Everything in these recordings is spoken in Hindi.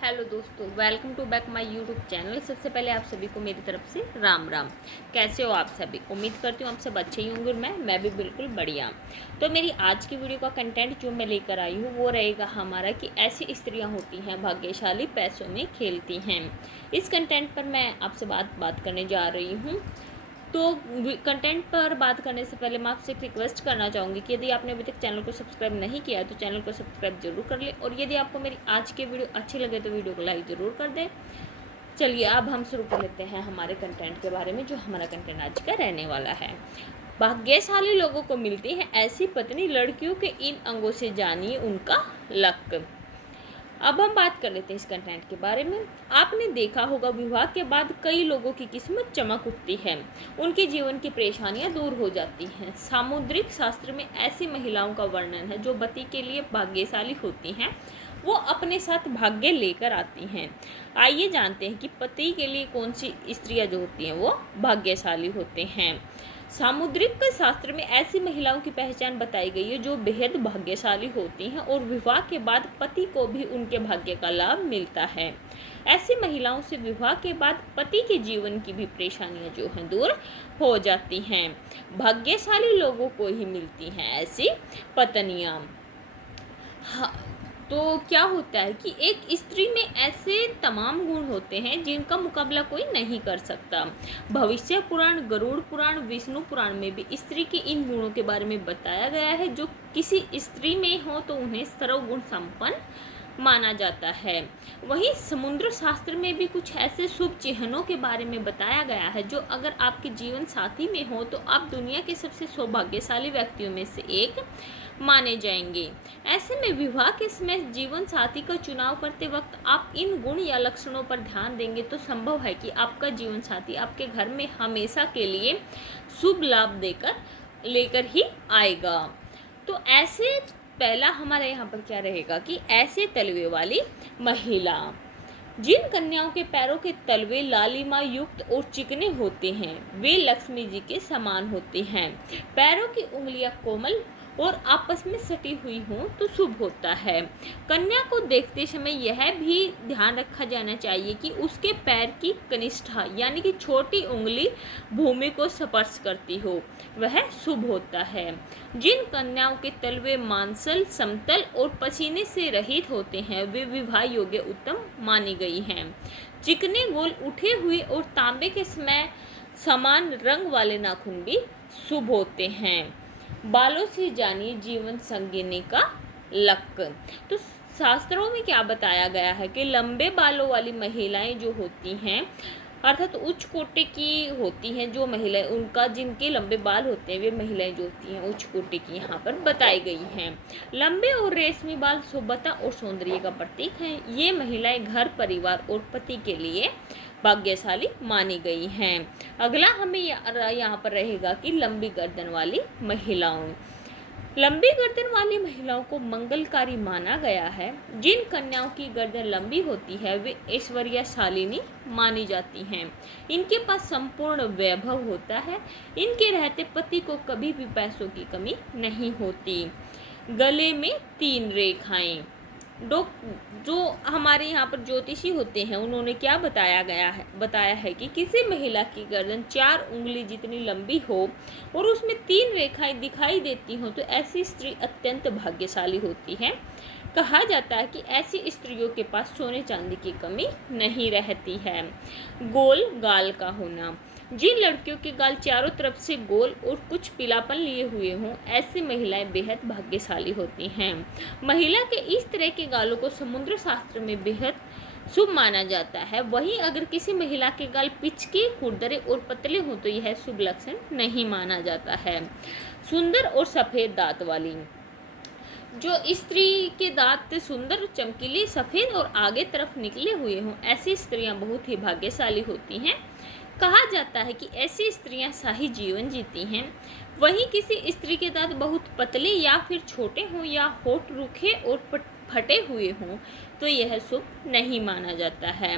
हेलो दोस्तों, welcome to back my YouTube channel. सबसे पहले आप सभी को मेरी तरफ से राम राम। कैसे हो आप सभी? उम्मीद करती हूँ आप सब अच्छे ही होंगे और मैं भी बिल्कुल बढ़िया। तो मेरी आज की वीडियो का कंटेंट जो मैं लेकर आई हूँ वो रहेगा हमारा कि ऐसी स्त्रियाँ होती हैं भाग्यशाली, पैसों में खेलती हैं। इस कंटेंट पर मैं आपसे बात करने जा रही हूँ। तो कंटेंट पर बात करने से पहले मैं आपसे एक रिक्वेस्ट करना चाहूँगी कि यदि आपने अभी तक चैनल को सब्सक्राइब नहीं किया है तो चैनल को सब्सक्राइब जरूर कर लें, और यदि आपको मेरी आज की वीडियो अच्छी लगे तो वीडियो को लाइक ज़रूर कर दें। चलिए अब हम शुरू कर लेते हैं हमारे कंटेंट के बारे में, जो हमारा कंटेंट आज का रहने वाला है। भाग्यशाली लोगों को मिलती है ऐसी पत्नी, लड़कियों के इन अंगों से जानिए उनका लक। अब हम बात कर लेते हैं इस कंटेंट के बारे में। आपने देखा होगा विवाह के बाद कई लोगों की किस्मत चमक उठती है, उनके जीवन की परेशानियां दूर हो जाती हैं। सामुद्रिक शास्त्र में ऐसी महिलाओं का वर्णन है जो पति के लिए भाग्यशाली होती हैं, वो अपने साथ भाग्य लेकर आती हैं। आइए जानते हैं कि पति के लिए कौन सी स्त्रियां जो होती हैं वो भाग्यशाली होते हैं। सामुद्रिक शास्त्र में ऐसी महिलाओं की पहचान बताई गई है जो बेहद भाग्यशाली होती हैं और विवाह के बाद पति को भी उनके भाग्य का लाभ मिलता है। ऐसी महिलाओं से विवाह के बाद पति के जीवन की भी परेशानियां जो हैं दूर हो जाती हैं। भाग्यशाली लोगों को ही मिलती हैं ऐसी पत्नियां। हाँ, तो क्या होता है कि एक स्त्री में ऐसे तमाम गुण होते हैं जिनका मुकाबला कोई नहीं कर सकता। भविष्य पुराण, गरुड़ पुराण, विष्णु पुराण में भी स्त्री के इन गुणों के बारे में बताया गया है। जो किसी स्त्री में हो तो उन्हें सर्वगुण संपन्न माना जाता है। वहीं समुद्र शास्त्र में भी कुछ ऐसे शुभ चिन्हों के बारे में बताया गया है जो अगर आपके जीवन साथी में हो तो आप दुनिया के सबसे सौभाग्यशाली व्यक्तियों में से एक माने जाएंगे। ऐसे में विवाह के समय जीवन साथी का चुनाव करते वक्त आप इन गुण या लक्षणों पर ध्यान देंगे तो संभव है कि आपका जीवन साथी आपके घर में हमेशा के लिए शुभ लाभ लेकर ही आएगा। तो ऐसे पहला हमारे यहाँ पर क्या रहेगा कि ऐसे तलवे वाली महिला। जिन कन्याओं के पैरों के तलवे लालिमा युक्त और चिकने होते हैं वे लक्ष्मी जी के समान होते हैं। पैरों की उंगलियां कोमल और आपस में सटी हुई हों तो शुभ होता है। कन्या को देखते समय यह भी ध्यान रखा जाना चाहिए कि उसके पैर की कनिष्ठा यानी कि छोटी उंगली भूमि को स्पर्श करती हो, वह शुभ होता है। जिन कन्याओं के तलवे मांसल, समतल और पसीने से रहित होते हैं वे विवाह योग्य उत्तम मानी गई हैं। चिकने, गोल उठे हुए और तांबे के समान रंग वाले नाखून भी शुभ होते हैं। बालों से जानिए जीवन संगिनी का लक। तो शास्त्रों में क्या बताया गया है कि लंबे बालों वाली महिलाएं जो होती हैं अर्थात उच्च कोटि की होती हैं, जो महिलाएं उनका जिनके लंबे बाल होते हैं वे महिलाएं जो होती हैं उच्च कोटि की यहाँ पर बताई गई हैं। लंबे और रेशमी बाल शुभता और सौंदर्य का प्रतीक हैं। ये महिलाएं घर, परिवार और पति के लिए भाग्यशाली मानी गई हैं। अगला हमें यहाँ पर रहेगा कि लंबी गर्दन वाली महिलाओं। लंबी गर्दन वाली महिलाओं को मंगलकारी माना गया है। जिन कन्याओं की गर्दन लंबी होती है वे ऐश्वर्यशालिनी मानी जाती हैं। इनके पास संपूर्ण वैभव होता है। इनके रहते पति को कभी भी पैसों की कमी नहीं होती। गले में 3 रेखाएं। जो हमारे यहाँ पर ज्योतिषी होते हैं उन्होंने क्या बताया है कि किसी महिला की गर्दन 4 उंगली जितनी लंबी हो और उसमें 3 रेखाएं दिखाई देती हो तो ऐसी स्त्री अत्यंत भाग्यशाली होती है। कहा जाता है कि ऐसी स्त्रियों के पास सोने चांदी की कमी नहीं रहती है। गोल गाल का होना। जिन लड़कियों के गाल चारों तरफ से गोल और कुछ पीलापन लिए हुए हों ऐसी महिलाएं बेहद भाग्यशाली होती हैं। महिला के इस तरह के गालों को समुद्र शास्त्र में बेहद शुभ माना जाता है। वहीं अगर किसी महिला के गाल पिचके, खुरदरे और पतले हों तो यह शुभ लक्षण नहीं माना जाता है। सुंदर और सफ़ेद दांत वाली। जो स्त्री के दांत सुंदर, चमकीले, सफ़ेद और आगे तरफ निकले हुए हों ऐसी स्त्रियां बहुत ही भाग्यशाली होती हैं। कहा जाता है कि ऐसी स्त्रियां शाही जीवन जीती हैं। वहीं किसी स्त्री के दांत बहुत पतले या फिर छोटे हों या होठ रूखे और फटे हुए हों तो यह शुभ नहीं माना जाता है।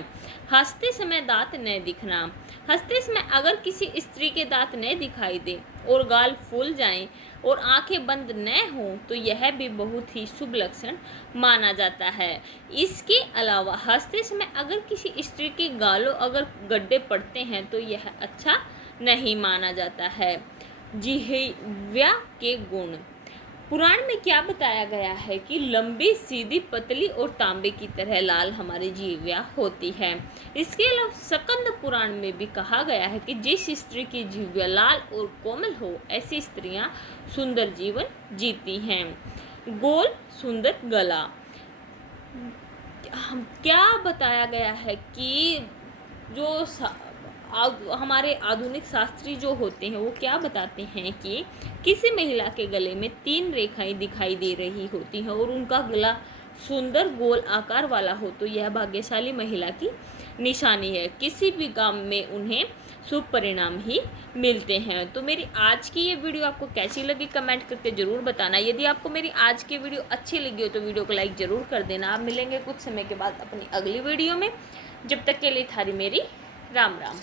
हंसते समय दांत न दिखना। हंसते समय अगर किसी स्त्री के दांत न दिखाई दे और गाल फूल जाएं और आंखें बंद न हों तो यह भी बहुत ही शुभ लक्षण माना जाता है। इसके अलावा हंसते समय अगर किसी स्त्री के गालों अगर गड्ढे पड़ते हैं तो यह अच्छा नहीं माना जाता है। जिह्वा के गुण। पुराण में क्या बताया गया है कि लंबी, सीधी, पतली और तांबे की तरह लाल हमारी जिह्वा होती है। इसके अलावा स्कंद पुराण में भी कहा गया है कि जिस स्त्री की जिह्वा लाल और कोमल हो ऐसी स्त्रियां सुंदर जीवन जीती हैं। गोल, सुंदर गला। क्या बताया गया है कि जो हमारे आधुनिक शास्त्री जो होते हैं वो क्या बताते हैं कि किसी महिला के गले में 3 रेखाएं दिखाई दे रही होती हैं और उनका गला सुंदर गोल आकार वाला हो तो यह भाग्यशाली महिला की निशानी है। किसी भी काम में उन्हें शुभ परिणाम ही मिलते हैं। तो मेरी आज की ये वीडियो आपको कैसी लगी कमेंट करके ज़रूर बताना। यदि आपको मेरी आज की वीडियो अच्छी लगी हो तो वीडियो को लाइक ज़रूर कर देना। आप मिलेंगे कुछ समय के बाद अपनी अगली वीडियो में। जब तक के लिए थारी मेरी राम राम।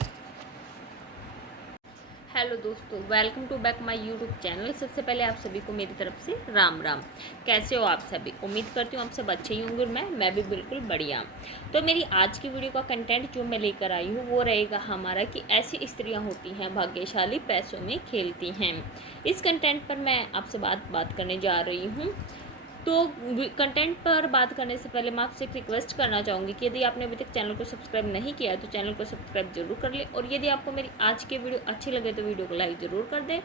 हेलो दोस्तों, welcome to back my YouTube channel. सबसे पहले आप सभी को मेरी तरफ से राम राम। कैसे हो आप सभी? उम्मीद करती हूँ आप सब अच्छे ही होंगे और मैं भी बिल्कुल बढ़िया। तो मेरी आज की वीडियो का कंटेंट जो मैं लेकर आई हूँ वो रहेगा हमारा कि ऐसी स्त्रियाँ होती हैं भाग्यशाली, पैसों में खेलती हैं। इस कंटेंट पर मैं आपसे बात करने जा रही हूँ। तो कंटेंट पर बात करने से पहले मैं आपसे एक रिक्वेस्ट करना चाहूँगी कि यदि आपने अभी तक चैनल को सब्सक्राइब नहीं किया है तो चैनल को सब्सक्राइब जरूर कर लें और यदि आपको मेरी आज की वीडियो अच्छी लगे तो वीडियो को लाइक ज़रूर कर दें।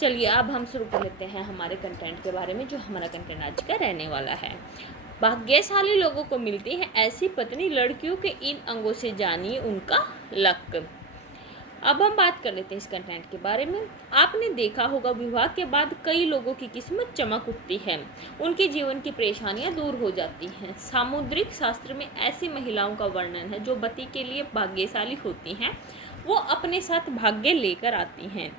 चलिए अब हम शुरू कर लेते हैं हमारे कंटेंट के बारे में, जो हमारा कंटेंट आज का रहने वाला है। भाग्यशाली लोगों को मिलती है ऐसी पत्नी, लड़कियों के इन अंगों से जानिए उनका लक। अब हम बात कर लेते हैं इस कंटेंट के बारे में। आपने देखा होगा विवाह के बाद कई लोगों की किस्मत चमक उठती है, उनके जीवन की परेशानियां दूर हो जाती हैं। सामुद्रिक शास्त्र में ऐसी महिलाओं का वर्णन है जो पति के लिए भाग्यशाली होती हैं, वो अपने साथ भाग्य लेकर आती हैं।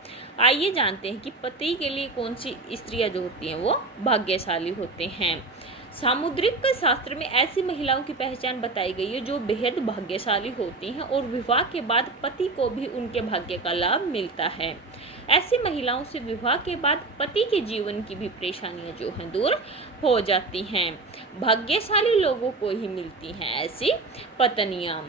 आइए जानते हैं कि पति के लिए कौन सी स्त्रियां जो होती हैं वो भाग्यशाली होते हैं। सामुद्रिक शास्त्र में ऐसी महिलाओं की पहचान बताई गई है जो बेहद भाग्यशाली होती हैं और विवाह के बाद पति को भी उनके भाग्य का लाभ मिलता है। ऐसी महिलाओं से विवाह के बाद पति के जीवन की भी परेशानियां जो हैं दूर हो जाती हैं। भाग्यशाली लोगों को ही मिलती हैं ऐसी पत्नियां।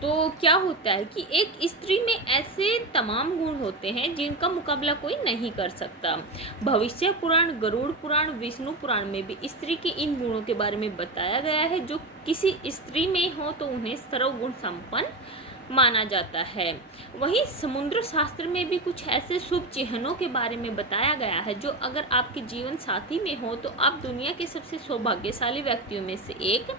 तो क्या होता है कि एक स्त्री में ऐसे तमाम गुण होते हैं जिनका मुकाबला कोई नहीं कर सकता। भविष्य पुराण, गरुड़ पुराण, विष्णु पुराण में भी स्त्री के इन गुणों के बारे में बताया गया है। जो किसी स्त्री में हो तो उन्हें सर्वगुण संपन्न माना जाता है। वहीं समुद्र शास्त्र में भी कुछ ऐसे शुभ चिन्हों के बारे में बताया गया है जो अगर आपके जीवन साथी में हो तो आप दुनिया के सबसे सौभाग्यशाली व्यक्तियों में से एक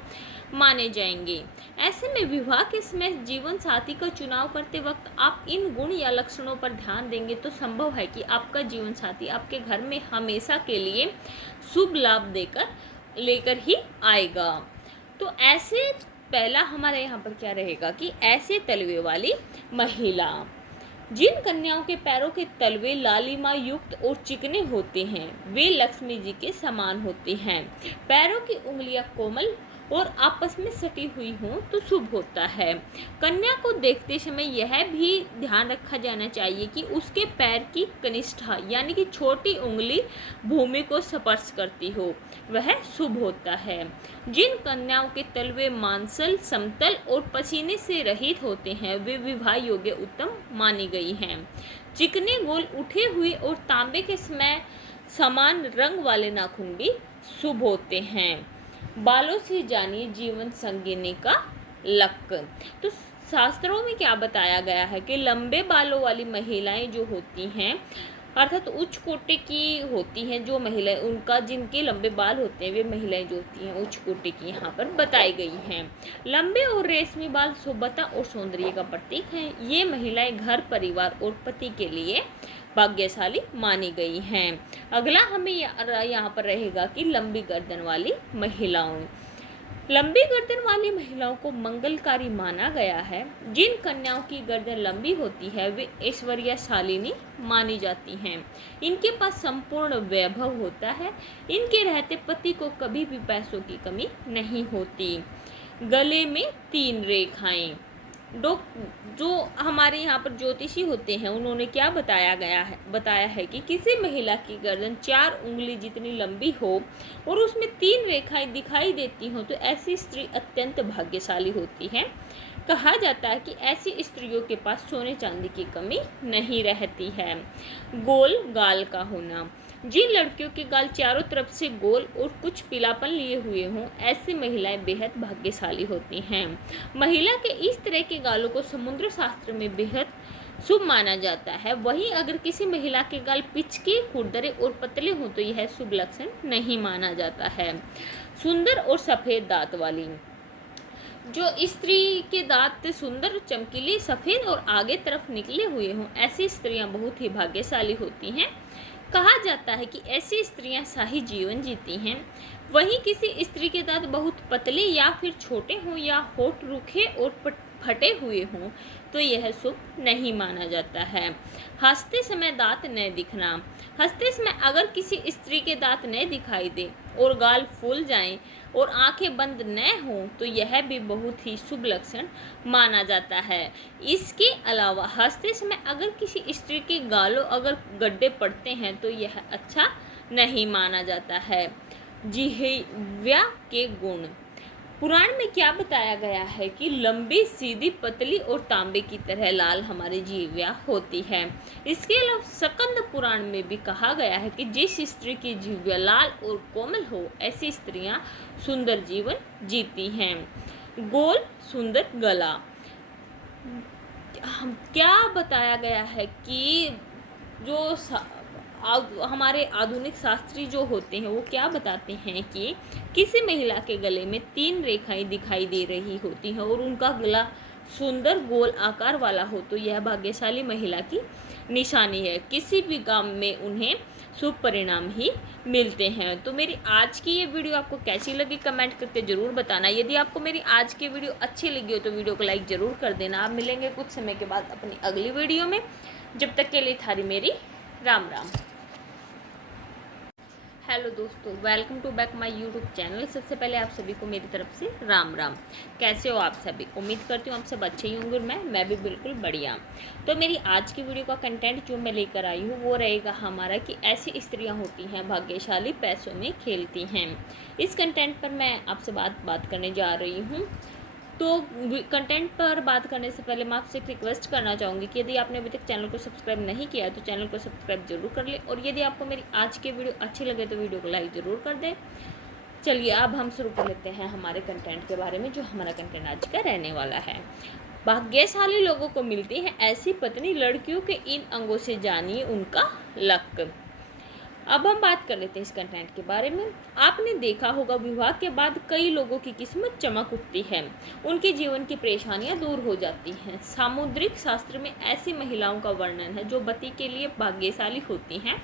माने जाएंगे। ऐसे में विवाह के समय जीवन साथी का चुनाव करते वक्त आप इन गुण या लक्षणों पर ध्यान देंगे तो संभव है कि आपका जीवन साथी आपके घर में हमेशा के लिए शुभ लाभ लेकर ही आएगा। तो ऐसे पहला हमारे यहाँ पर क्या रहेगा कि ऐसे तलवे वाली महिला। जिन कन्याओं के पैरों के तलवे लालिमा युक्त और चिकने होते हैं वे लक्ष्मी जी के समान होते हैं। पैरों की उंगलियां कोमल और आपस में सटी हुई हों तो शुभ होता है। कन्या को देखते समय यह भी ध्यान रखा जाना चाहिए कि उसके पैर की कनिष्ठा यानी कि छोटी उंगली भूमि को स्पर्श करती हो, वह शुभ होता है। जिन कन्याओं के तलवे मांसल, समतल और पसीने से रहित होते हैं वे विवाह योग्य उत्तम मानी गई हैं। चिकने, गोल, उठे हुए और तांबे के समान रंग वाले नाखून भी शुभ होते हैं। बालों से जानिए जीवन संगिनी का लक। तो शास्त्रों में क्या बताया गया है कि लंबे बालों वाली महिलाएं जो होती हैं अर्थात उच्च कोटि की होती हैं, जो महिलाएं उनका जिनके लंबे बाल होते हैं वे महिलाएं जो होती हैं उच्च कोटि की यहाँ पर बताई गई हैं। लंबे और रेशमी बाल शुभता और सौंदर्य का प्रतीक हैं। ये महिलाएं घर, परिवार और पति के लिए भाग्यशाली मानी गई हैं। अगला हमें यहाँ पर रहेगा कि लंबी गर्दन वाली महिलाओं। लंबी गर्दन वाली महिलाओं को मंगलकारी माना गया है। जिन कन्याओं की गर्दन लंबी होती है वे ऐश्वर्यशालिनी मानी जाती हैं। इनके पास संपूर्ण वैभव होता है। इनके रहते पति को कभी भी पैसों की कमी नहीं होती। गले में 3 रेखाएं। जो हमारे यहाँ पर ज्योतिषी होते हैं उन्होंने क्या बताया है कि किसी महिला की गर्दन 4 उंगली जितनी लंबी हो और उसमें 3 रेखाएं दिखाई देती हो तो ऐसी स्त्री अत्यंत भाग्यशाली होती है। कहा जाता है कि ऐसी स्त्रियों के पास सोने चांदी की कमी नहीं रहती है। गोल गाल का होना। जिन लड़कियों के गाल चारों तरफ से गोल और कुछ पीलापन लिए हुए हों ऐसी महिलाएं बेहद भाग्यशाली होती हैं। महिला के इस तरह के गालों को समुद्र शास्त्र में बेहद शुभ माना जाता है। वहीं अगर किसी महिला के गाल पिचके, खुरदरे और पतले हों तो यह शुभ लक्षण नहीं माना जाता है। सुंदर और सफ़ेद दांत वाली। जो स्त्री के दांत सुंदर, चमकीले, सफ़ेद और आगे तरफ निकले हुए हों ऐसी स्त्रियां बहुत ही भाग्यशाली होती हैं। कहा जाता है कि ऐसी स्त्रियां शाही जीवन जीती हैं। वहीं किसी स्त्री के दांत बहुत पतले या फिर छोटे हों या होठ रूखे और फटे हुए हों तो यह शुभ नहीं माना जाता है। हंसते समय दांत न दिखना। हंसते समय अगर किसी स्त्री के दांत न दिखाई दे और गाल फूल जाएं और आंखें बंद न हों तो यह भी बहुत ही शुभ लक्षण माना जाता है। इसके अलावा हंसते समय अगर किसी स्त्री के गालों अगर गड्ढे पड़ते हैं तो यह अच्छा नहीं माना जाता है। जिह्वा के गुण। पुराण में क्या बताया गया है कि लंबी, सीधी, पतली और तांबे की तरह लाल हमारी जिह्वा होती है। इसके अलावा स्कंद पुराण में भी कहा गया है कि जिस स्त्री की जिह्वा लाल और कोमल हो ऐसी स्त्रियां सुंदर जीवन जीती हैं। गोल सुंदर गला। क्या बताया गया है कि जो हमारे आधुनिक शास्त्री जो होते हैं वो क्या बताते हैं कि किसी महिला के गले में 3 रेखाएं दिखाई दे रही होती हैं और उनका गला सुंदर गोल आकार वाला हो तो यह भाग्यशाली महिला की निशानी है। किसी भी काम में उन्हें शुभ परिणाम ही मिलते हैं। तो मेरी आज की ये वीडियो आपको कैसी लगी कमेंट करके ज़रूर बताना। यदि आपको मेरी आज की वीडियो अच्छी लगी हो तो वीडियो को लाइक ज़रूर कर देना। आप मिलेंगे कुछ समय के बाद अपनी अगली वीडियो में। जब तक के लिए थारी मेरी राम राम। हेलो दोस्तों, welcome to back my YouTube channel. सबसे पहले आप सभी को मेरी तरफ से राम राम। कैसे हो आप सभी? उम्मीद करती हूँ आप सब अच्छे ही होंगे और मैं भी बिल्कुल बढ़िया। तो मेरी आज की वीडियो का कंटेंट जो मैं लेकर आई हूँ वो रहेगा हमारा कि ऐसी स्त्रियाँ होती हैं भाग्यशाली, पैसों में खेलती हैं। इस कंटेंट पर मैं आपसे बात करने जा रही हूँ। तो कंटेंट पर बात करने से पहले मैं आपसे एक रिक्वेस्ट करना चाहूँगी कि यदि आपने अभी तक चैनल को सब्सक्राइब नहीं किया है तो चैनल को सब्सक्राइब जरूर कर लें और यदि आपको मेरी आज की वीडियो अच्छी लगे तो वीडियो को लाइक ज़रूर कर दें। चलिए अब हम शुरू कर लेते हैं हमारे कंटेंट के बारे में। जो हमारा कंटेंट आज का रहने वाला है, भाग्यशाली लोगों को मिलती है ऐसी पत्नी, लड़कियों के इन अंगों से जानिए उनका लक। अब हम बात कर लेते हैं इस कंटेंट के बारे में। आपने देखा होगा विवाह के बाद कई लोगों की किस्मत चमक उठती है, उनके जीवन की परेशानियां दूर हो जाती हैं। सामुद्रिक शास्त्र में ऐसी महिलाओं का वर्णन है जो पति के लिए भाग्यशाली होती हैं,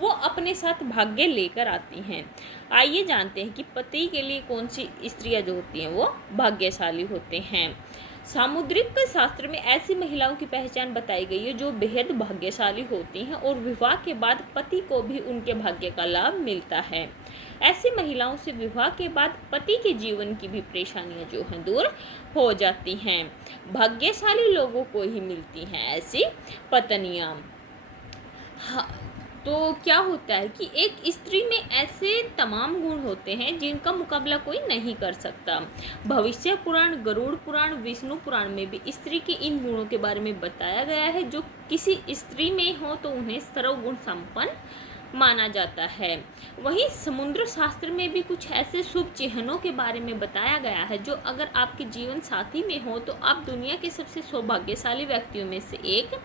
वो अपने साथ भाग्य लेकर आती हैं। आइए जानते हैं कि पति के लिए कौन सी स्त्रियां जो होती हैं वो भाग्यशाली होते हैं। सामुद्रिक शास्त्र में ऐसी महिलाओं की पहचान बताई गई है जो बेहद भाग्यशाली होती हैं और विवाह के बाद पति को भी उनके भाग्य का लाभ मिलता है। ऐसी महिलाओं से विवाह के बाद पति के जीवन की भी परेशानियां जो हैं दूर हो जाती हैं। भाग्यशाली लोगों को ही मिलती हैं ऐसी पत्नियां। तो क्या होता है कि एक स्त्री में ऐसे तमाम गुण होते हैं जिनका मुकाबला कोई नहीं कर सकता। भविष्य पुराण, गरुड़ पुराण, विष्णु पुराण में भी स्त्री के इन गुणों के बारे में बताया गया है। जो किसी स्त्री में हो तो उन्हें सर्वगुण संपन्न माना जाता है। वहीं समुद्र शास्त्र में भी कुछ ऐसे शुभ चिन्हों के बारे में बताया गया है जो अगर आपके जीवन साथी में हो तो आप दुनिया के सबसे सौभाग्यशाली व्यक्तियों में से एक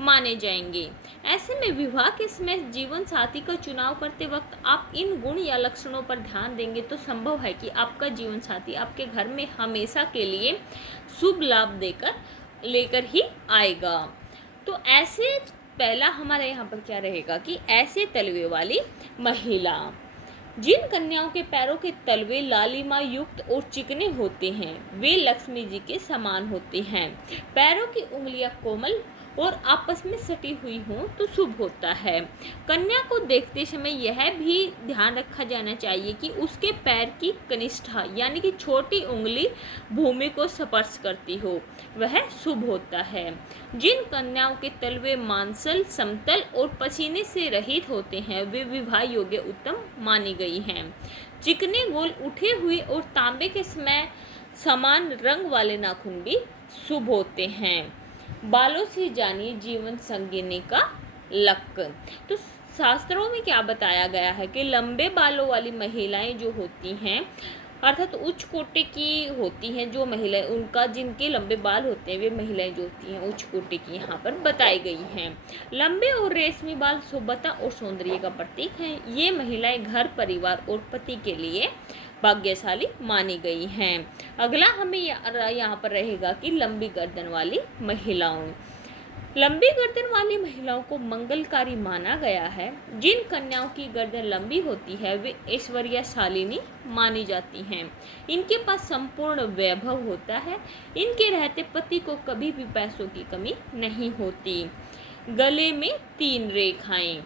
माने जाएंगे। ऐसे में विवाह के समय जीवन साथी का चुनाव करते वक्त आप इन गुण या लक्षणों पर ध्यान देंगे तो संभव है कि आपका जीवन साथी आपके घर में हमेशा के लिए शुभ लाभ लेकर ही आएगा। तो ऐसे पहला हमारे यहाँ पर क्या रहेगा कि ऐसे तलवे वाली महिला। जिन कन्याओं के पैरों के तलवे लालिमा युक्त और चिकने होते हैं वे लक्ष्मी जी के समान होते हैं। पैरों की उंगलियां कोमल और आपस में सटी हुई हों तो शुभ होता है। कन्या को देखते समय यह भी ध्यान रखा जाना चाहिए कि उसके पैर की कनिष्ठा यानी कि छोटी उंगली भूमि को स्पर्श करती हो, वह शुभ होता है। जिन कन्याओं के तलवे मांसल समतल और पसीने से रहित होते हैं वे विवाह योग्य उत्तम मानी गई हैं। चिकने गोल उठे हुए और तांबे के समय समान रंग वाले नाखून भी शुभ होते हैं। बालों से जानिए जीवन संगिनी का लक। तो शास्त्रों में क्या बताया गया है कि लंबे बालों वाली महिलाएं जो होती हैं अर्थात उच्च कोटि की होती हैं, जो महिलाएं उनका जिनके लंबे बाल होते हैं वे महिलाएं जो होती हैं उच्च कोटि की यहाँ पर बताई गई हैं। लंबे और रेशमी बाल शुभता और सौंदर्य का प्रतीक हैं। ये महिलाएं घर परिवार और पति के लिए भाग्यशाली मानी गई हैं। अगला हमें यहाँ पर रहेगा कि लंबी गर्दन वाली महिलाओं। लंबी गर्दन वाली महिलाओं को मंगलकारी माना गया है। जिन कन्याओं की गर्दन लंबी होती है वे ऐश्वर्यशालिनी मानी जाती हैं। इनके पास संपूर्ण वैभव होता है। इनके रहते पति को कभी भी पैसों की कमी नहीं होती। गले में 3 रेखाएं।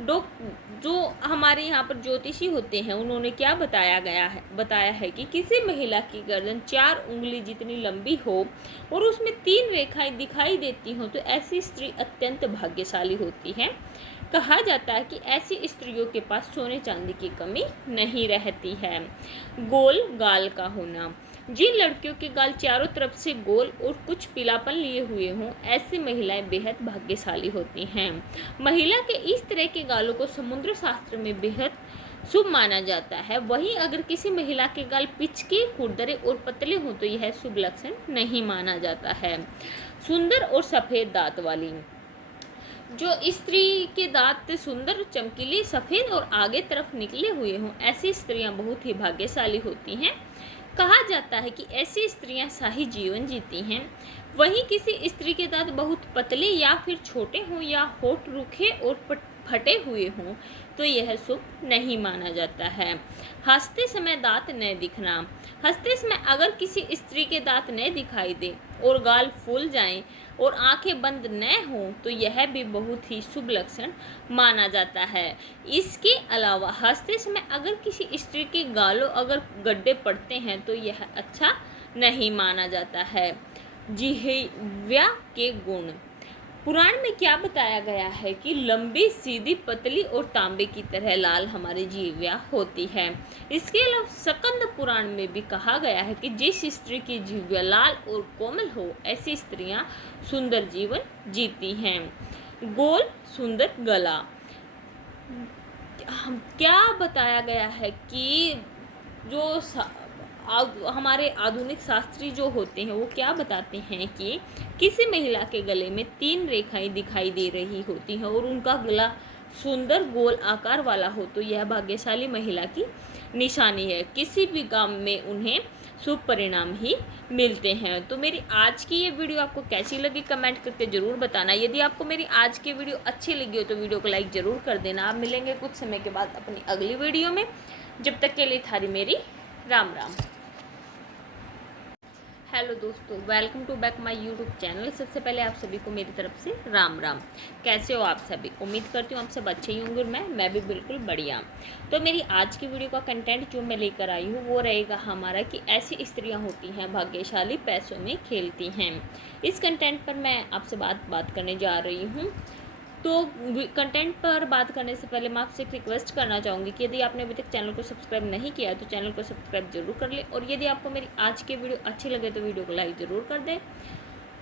जो हमारे यहाँ पर ज्योतिषी होते हैं उन्होंने क्या बताया है कि किसी महिला की गर्दन 4 उंगली जितनी लंबी हो और उसमें 3 रेखाएं दिखाई देती हों तो ऐसी स्त्री अत्यंत भाग्यशाली होती है। कहा जाता है कि ऐसी स्त्रियों के पास सोने चांदी की कमी नहीं रहती है। गोल गाल का होना। जिन लड़कियों के गाल चारों तरफ से गोल और कुछ पीलापन लिए हुए हों ऐसी महिलाएं बेहद भाग्यशाली होती हैं। महिला के इस तरह के गालों को समुद्र शास्त्र में बेहद शुभ माना जाता है। वहीं अगर किसी महिला के गाल पिचके खुरदरे और पतले हों तो यह शुभ लक्षण नहीं माना जाता है। सुंदर और सफ़ेद दांत वाली। जो स्त्री के दांत सुंदर चमकीले सफ़ेद और आगे तरफ निकले हुए हों ऐसी स्त्रियां बहुत ही भाग्यशाली होती हैं। कहा जाता है कि ऐसी स्त्रियां शाही जीवन जीती हैं। वहीं किसी स्त्री के दांत बहुत पतले या फिर छोटे हों या होठ रूखे और फटे हुए हों तो यह शुभ नहीं माना जाता है। हंसते समय दांत न दिखना। हंसते समय अगर किसी स्त्री के दांत न दिखाई दे और गाल फूल जाएं और आंखें बंद न हों तो यह भी बहुत ही शुभ लक्षण माना जाता है। इसके अलावा हंसते समय अगर किसी स्त्री के गालों अगर गड्ढे पड़ते हैं तो यह अच्छा नहीं माना जाता है। जिह्वा के गुण। पुराण में क्या बताया गया है कि लंबी सीधी पतली और तांबे की तरह लाल हमारी जिह्वा होती है। इसके अलावा स्कंद पुराण में भी कहा गया है कि जिस स्त्री की जिह्वा लाल और कोमल हो ऐसी स्त्रियां सुंदर जीवन जीती हैं। गोल सुंदर गला। क्या बताया गया है कि जो हमारे आधुनिक शास्त्री जो होते हैं वो क्या बताते हैं कि किसी महिला के गले में 3 रेखाएं दिखाई दे रही होती हैं और उनका गला सुंदर गोल आकार वाला हो तो यह भाग्यशाली महिला की निशानी है। किसी भी काम में उन्हें शुभ परिणाम ही मिलते हैं। तो मेरी आज की ये वीडियो आपको कैसी लगी कमेंट करके ज़रूर बताना। यदि आपको मेरी आज की वीडियो अच्छी लगी हो तो वीडियो को लाइक ज़रूर कर देना। आप मिलेंगे कुछ समय के बाद अपनी अगली वीडियो में। जब तक के लिए थारी मेरी राम राम। हेलो दोस्तों, welcome to back my YouTube channel. सबसे पहले आप सभी को मेरी तरफ से राम राम। कैसे हो आप सभी? उम्मीद करती हूँ आप सब अच्छे ही होंगे और मैं भी बिल्कुल बढ़िया। तो मेरी आज की वीडियो का कंटेंट जो मैं लेकर आई हूँ वो रहेगा हमारा कि ऐसी स्त्रियाँ होती हैं भाग्यशाली पैसों में खेलती हैं। इस कंटेंट पर मैं आपसे बात करने जा रही हूँ। तो कंटेंट पर बात करने से पहले मैं आपसे एक रिक्वेस्ट करना चाहूँगी कि यदि आपने अभी तक चैनल को सब्सक्राइब नहीं किया है तो चैनल को सब्सक्राइब जरूर कर लें और यदि आपको मेरी आज की वीडियो अच्छी लगे तो वीडियो को लाइक ज़रूर कर दें।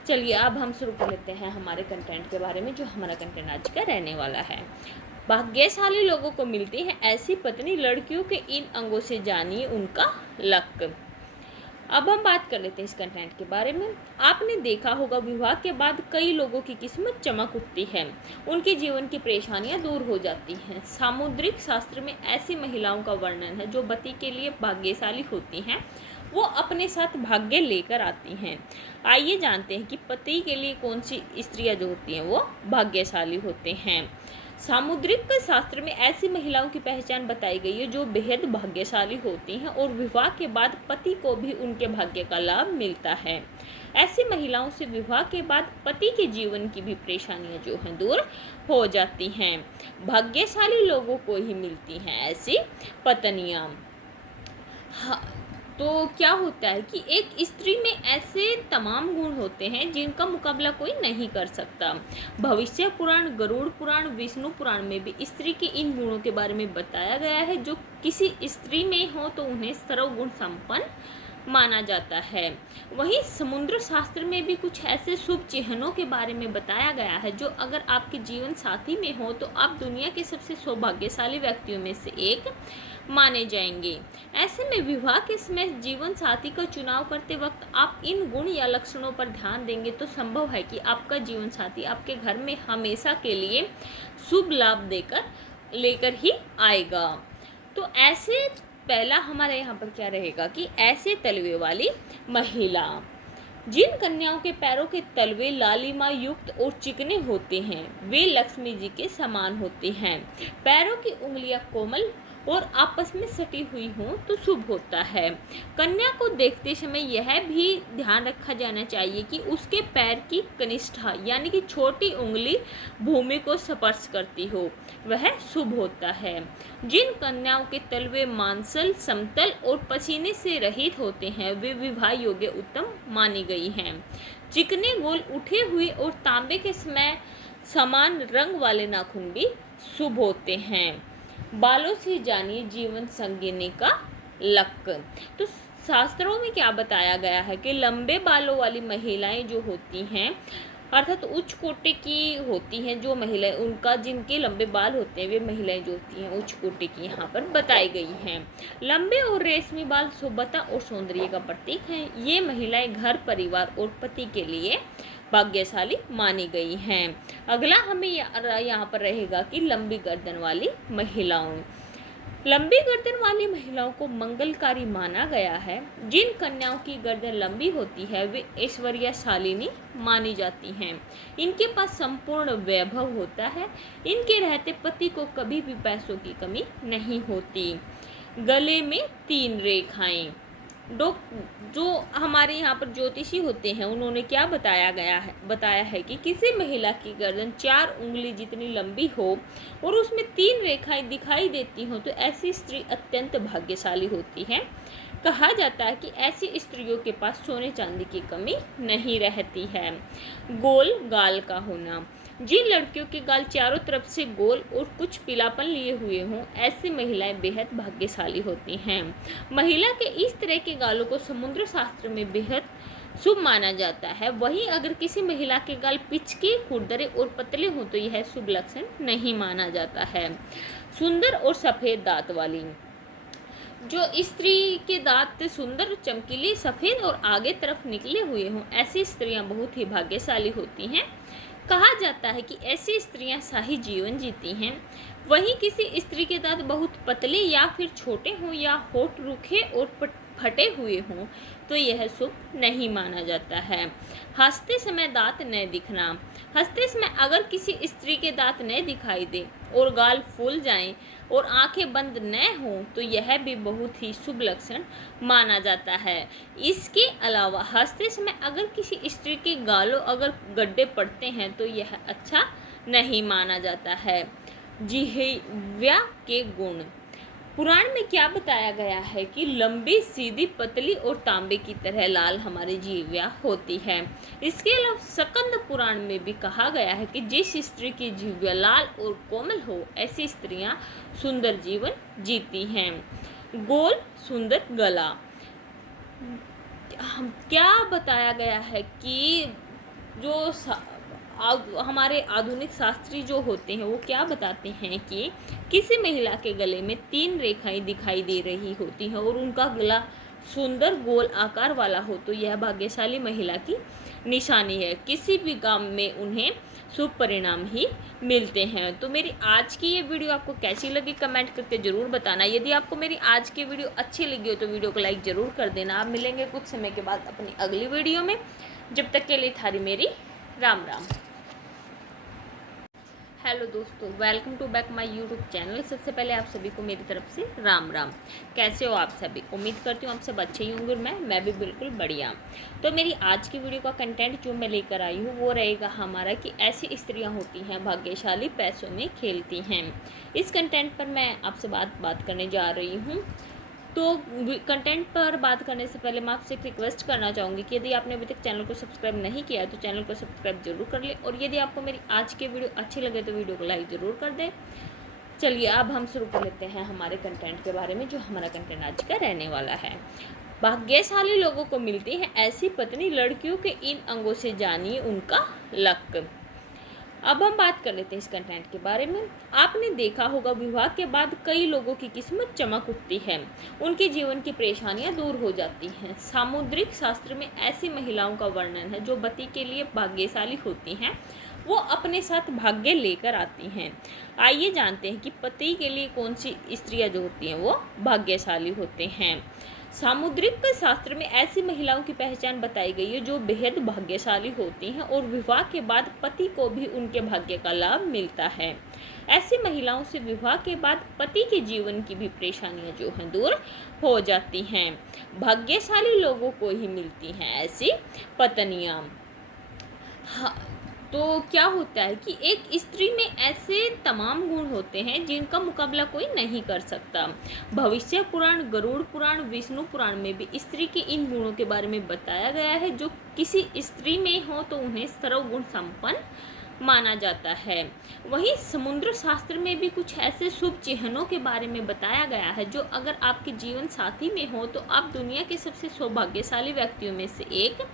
चलिए अब हम शुरू कर लेते हैं हमारे कंटेंट के बारे में। जो हमारा कंटेंट आज का रहने वाला है, भाग्यशाली लोगों को मिलती है ऐसी पत्नी, लड़कियों के इन अंगों से जानिए उनका लक। अब हम बात कर लेते हैं इस कंटेंट के बारे में। आपने देखा होगा विवाह के बाद कई लोगों की किस्मत चमक उठती है, उनके जीवन की परेशानियां दूर हो जाती हैं। सामुद्रिक शास्त्र में ऐसी महिलाओं का वर्णन है जो पति के लिए भाग्यशाली होती हैं। वो अपने साथ भाग्य लेकर आती हैं। आइए जानते हैं कि पति के लिए कौन सी स्त्रियां जो होती हैं वो भाग्यशाली होते हैं। सामुद्रिक शास्त्र में ऐसी महिलाओं की पहचान बताई गई है जो बेहद भाग्यशाली होती हैं और विवाह के बाद पति को भी उनके भाग्य का लाभ मिलता है। ऐसी महिलाओं से विवाह के बाद पति के जीवन की भी परेशानियां जो हैं दूर हो जाती हैं। भाग्यशाली लोगों को ही मिलती हैं ऐसी पत्नियां। हाँ, तो क्या होता है कि एक स्त्री में ऐसे तमाम गुण होते हैं जिनका मुकाबला कोई नहीं कर सकता। भविष्य पुराण, गरुड़ पुराण, विष्णु पुराण में भी स्त्री के इन गुणों के बारे में बताया गया है। जो किसी स्त्री में हो तो उन्हें सर्वगुण संपन्न माना जाता है। वहीं समुद्र शास्त्र में भी कुछ ऐसे शुभ चिन्हों के बारे में बताया गया है जो अगर आपके जीवन साथी में हो तो आप दुनिया के सबसे सौभाग्यशाली व्यक्तियों में से एक माने जाएंगे। ऐसे में विवाह के समय जीवन साथी का चुनाव करते वक्त आप इन गुण या लक्षणों पर ध्यान देंगे तो संभव है कि आपका जीवन साथी आपके घर में हमेशा के लिए शुभ लाभ लेकर ही आएगा। तो ऐसे पहला हमारे यहाँ पर क्या रहेगा कि ऐसे तलवे वाली महिला, जिन कन्याओं के पैरों के तलवे लालिमा युक्त और चिकने होते हैं वे लक्ष्मी जी के समान होते हैं। पैरों की उंगलियां कोमल और आपस में सटी हुई हों तो शुभ होता है। कन्या को देखते समय यह भी ध्यान रखा जाना चाहिए कि उसके पैर की कनिष्ठा यानी कि छोटी उंगली भूमि को स्पर्श करती हो, वह शुभ होता है। जिन कन्याओं के तलवे मांसल, समतल और पसीने से रहित होते हैं वे विवाह योग्य उत्तम मानी गई हैं। चिकने, गोल, उठे हुए और तांबे के समान रंग वाले नाखून भी शुभ होते हैं। बालों से जानिए जीवन संगिनी का लक। तो शास्त्रों में क्या बताया गया है कि लंबे बालों वाली महिलाएं जो होती हैं अर्थात उच्च कोटि की होती हैं, जो महिलाएं उनका जिनके लंबे बाल होते हैं वे महिलाएं जो होती हैं उच्च कोटि की यहाँ पर बताई गई हैं। लंबे और रेशमी बाल शुभता और सौंदर्य का प्रतीक हैं। ये महिलाएं घर, परिवार और पति के लिए भाग्यशाली मानी गई हैं। अगला हमें यहाँ पर रहेगा कि लंबी गर्दन वाली महिलाओं। लंबी गर्दन वाली महिलाओं को मंगलकारी माना गया है। जिन कन्याओं की गर्दन लंबी होती है वे ऐश्वर्यशालिनी मानी जाती हैं। इनके पास संपूर्ण वैभव होता है। इनके रहते पति को कभी भी पैसों की कमी नहीं होती। गले में 3 रेखाएं। जो हमारे यहाँ पर ज्योतिषी होते हैं उन्होंने क्या बताया है कि किसी महिला की गर्दन 4 उंगली जितनी लंबी हो और उसमें 3 रेखाएं दिखाई देती हो तो ऐसी स्त्री अत्यंत भाग्यशाली होती है। कहा जाता है कि ऐसी स्त्रियों के पास सोने चांदी की कमी नहीं रहती है। गोल गाल का होना। जिन लड़कियों के गाल चारों तरफ से गोल और कुछ पीलापन लिए हुए हों ऐसी महिलाएं बेहद भाग्यशाली होती हैं। महिला के इस तरह के गालों को समुद्र शास्त्र में बेहद शुभ माना जाता है। वहीं अगर किसी महिला के गाल पिचके, खुरदरे और पतले हों तो यह शुभ लक्षण नहीं माना जाता है। सुंदर और सफ़ेद दांत वाली। जो स्त्री के दांत सुंदर, चमकीले, सफ़ेद और आगे तरफ निकले हुए हों ऐसी स्त्रियां बहुत ही भाग्यशाली होती हैं। कहा जाता है कि ऐसी स्त्रियां शाही जीवन जीती हैं। वहीं किसी स्त्री के दांत बहुत पतले या फिर छोटे हों या होठ रूखे और फटे हुए हों तो यह शुभ नहीं माना जाता है। हंसते समय दांत न दिखना। हंसते समय अगर किसी स्त्री के दांत न दिखाई दे और गाल फूल जाएं और आंखें बंद न हों तो यह भी बहुत ही शुभ लक्षण माना जाता है। इसके अलावा हंसते समय अगर किसी स्त्री के गालों अगर गड्ढे पड़ते हैं तो यह अच्छा नहीं माना जाता है। जिह्वा के गुण। पुराण में क्या बताया गया है कि लंबी, सीधी, पतली और तांबे की तरह लाल हमारी जिह्वा होती है। इसके अलावा स्कंद पुराण में भी कहा गया है कि जिस स्त्री की जिह्वा लाल और कोमल हो ऐसी स्त्रियां सुंदर जीवन जीती हैं। गोल सुंदर गला। क्या बताया गया है कि जो हमारे आधुनिक शास्त्री जो होते हैं वो क्या बताते हैं कि किसी महिला के गले में 3 रेखाएं दिखाई दे रही होती हैं और उनका गला सुंदर गोल आकार वाला हो तो यह भाग्यशाली महिला की निशानी है। किसी भी गांव में उन्हें शुभ परिणाम ही मिलते हैं। तो मेरी आज की ये वीडियो आपको कैसी लगी कमेंट करके ज़रूर बताना। यदि आपको मेरी आज की वीडियो अच्छी लगी हो तो वीडियो को लाइक ज़रूर कर देना। आप मिलेंगे कुछ समय के बाद अपनी अगली वीडियो में। जब तक के लिए थारी मेरी राम राम। हेलो दोस्तों, welcome to back my YouTube channel. सबसे पहले आप सभी को मेरी तरफ से राम राम। कैसे हो आप सभी? उम्मीद करती हूँ आप सब अच्छे ही होंगे और मैं भी बिल्कुल बढ़िया। तो मेरी आज की वीडियो का कंटेंट जो मैं लेकर आई हूँ वो रहेगा हमारा कि ऐसी स्त्रियाँ होती हैं भाग्यशाली, पैसों में खेलती हैं। इस कंटेंट पर मैं आपसे बात करने जा रही हूँ। तो कंटेंट पर बात करने से पहले मैं आपसे एक रिक्वेस्ट करना चाहूँगी कि यदि आपने अभी तक चैनल को सब्सक्राइब नहीं किया है तो चैनल को सब्सक्राइब जरूर कर लें, और यदि आपको मेरी आज की वीडियो अच्छी लगे तो वीडियो को लाइक ज़रूर कर दें। चलिए अब हम शुरू कर लेते हैं हमारे कंटेंट के बारे में, जो हमारा कंटेंट आज का रहने वाला है। भाग्यशाली लोगों को मिलती है ऐसी पत्नी, लड़कियों के इन अंगों से जानिए उनका लक। अब हम बात कर लेते हैं इस कंटेंट के बारे में। आपने देखा होगा विवाह के बाद कई लोगों की किस्मत चमक उठती है, उनके जीवन की परेशानियां दूर हो जाती हैं। सामुद्रिक शास्त्र में ऐसी महिलाओं का वर्णन है जो पति के लिए भाग्यशाली होती हैं, वो अपने साथ भाग्य लेकर आती हैं। आइए जानते हैं कि पति के लिए कौन सी स्त्रियां जो होती हैं वो भाग्यशाली होते हैं। सामुद्रिक शास्त्र में ऐसी महिलाओं की पहचान बताई गई है जो बेहद भाग्यशाली होती हैं और विवाह के बाद पति को भी उनके भाग्य का लाभ मिलता है। ऐसी महिलाओं से विवाह के बाद पति के जीवन की भी परेशानियां जो हैं दूर हो जाती हैं। भाग्यशाली लोगों को ही मिलती हैं ऐसी पत्नियां। तो क्या होता है कि एक स्त्री में ऐसे तमाम गुण होते हैं जिनका मुकाबला कोई नहीं कर सकता। भविष्य पुराण, गरुड़ पुराण, विष्णु पुराण में भी स्त्री के इन गुणों के बारे में बताया गया है। जो किसी स्त्री में हो तो उन्हें सर्वगुण संपन्न माना जाता है। वहीं समुद्र शास्त्र में भी कुछ ऐसे शुभ चिन्हों के बारे में बताया गया है जो अगर आपके जीवन साथी में हो तो आप दुनिया के सबसे सौभाग्यशाली व्यक्तियों में से एक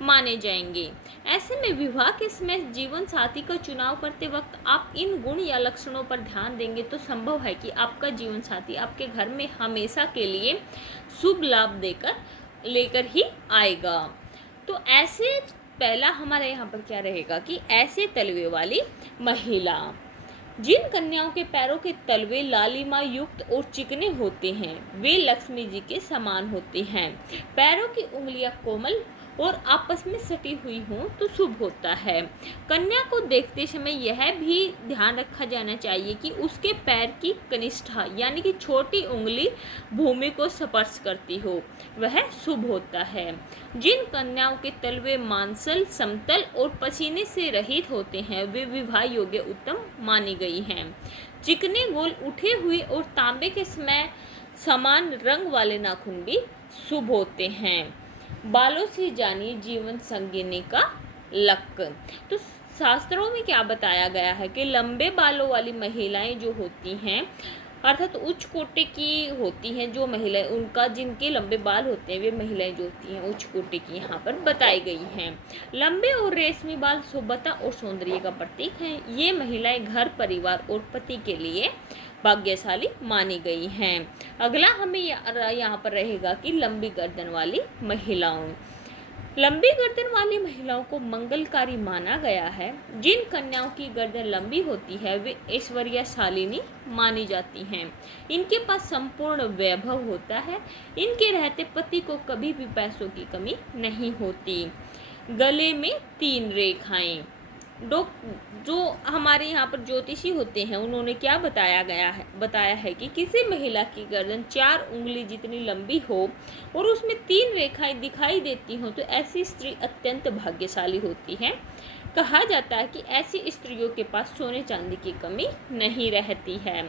माने जाएंगे। ऐसे में विवाह के समय जीवन साथी का चुनाव करते वक्त आप इन गुण या लक्षणों पर ध्यान देंगे तो संभव है कि आपका जीवन साथी आपके घर में हमेशा के लिए शुभ लाभ लेकर ही आएगा। तो ऐसे पहला हमारे यहाँ पर क्या रहेगा कि ऐसे तलवे वाली महिला। जिन कन्याओं के पैरों के तलवे लालिमा युक्त और चिकने होते हैं वे लक्ष्मी जी के समान होते हैं। पैरों की उंगलियां कोमल और आपस में सटी हुई हों तो शुभ होता है। कन्या को देखते समय यह भी ध्यान रखा जाना चाहिए कि उसके पैर की कनिष्ठा यानी कि छोटी उंगली भूमि को स्पर्श करती हो, वह शुभ होता है। जिन कन्याओं के तलवे मांसल, समतल और पसीने से रहित होते हैं वे विवाह योग्य उत्तम मानी गई हैं। चिकने गोल उठे हुए और तांबे के समय समान रंग वाले नाखून भी शुभ होते हैं। बालों से जानिए जीवन संगिनी का लक। तो शास्त्रों में क्या बताया गया है कि लंबे बालों वाली महिलाएं जो होती हैं अर्थात उच्च कोटि की होती हैं, जो महिलाएं उनका जिनके लंबे बाल होते हैं वे महिलाएं जो होती हैं उच्च कोटि की यहाँ पर बताई गई हैं। लंबे और रेशमी बाल शुभता और सौंदर्य का प्रतीक हैं। ये महिलाएं घर, परिवार और पति के लिए भाग्यशाली मानी गई हैं। अगला हमें यहाँ पर रहेगा कि लंबी गर्दन वाली महिलाओं। लंबी गर्दन वाली महिलाओं को मंगलकारी माना गया है। जिन कन्याओं की गर्दन लंबी होती है वे ऐश्वर्यशालिनी मानी जाती हैं। इनके पास संपूर्ण वैभव होता है। इनके रहते पति को कभी भी पैसों की कमी नहीं होती। गले में 3 रेखाएं। जो हमारे यहाँ पर ज्योतिषी होते हैं उन्होंने क्या बताया है कि किसी महिला की गर्दन 4 उंगली जितनी लंबी हो और उसमें 3 रेखाएं दिखाई देती हो तो ऐसी स्त्री अत्यंत भाग्यशाली होती है। कहा जाता है कि ऐसी स्त्रियों के पास सोने चांदी की कमी नहीं रहती है।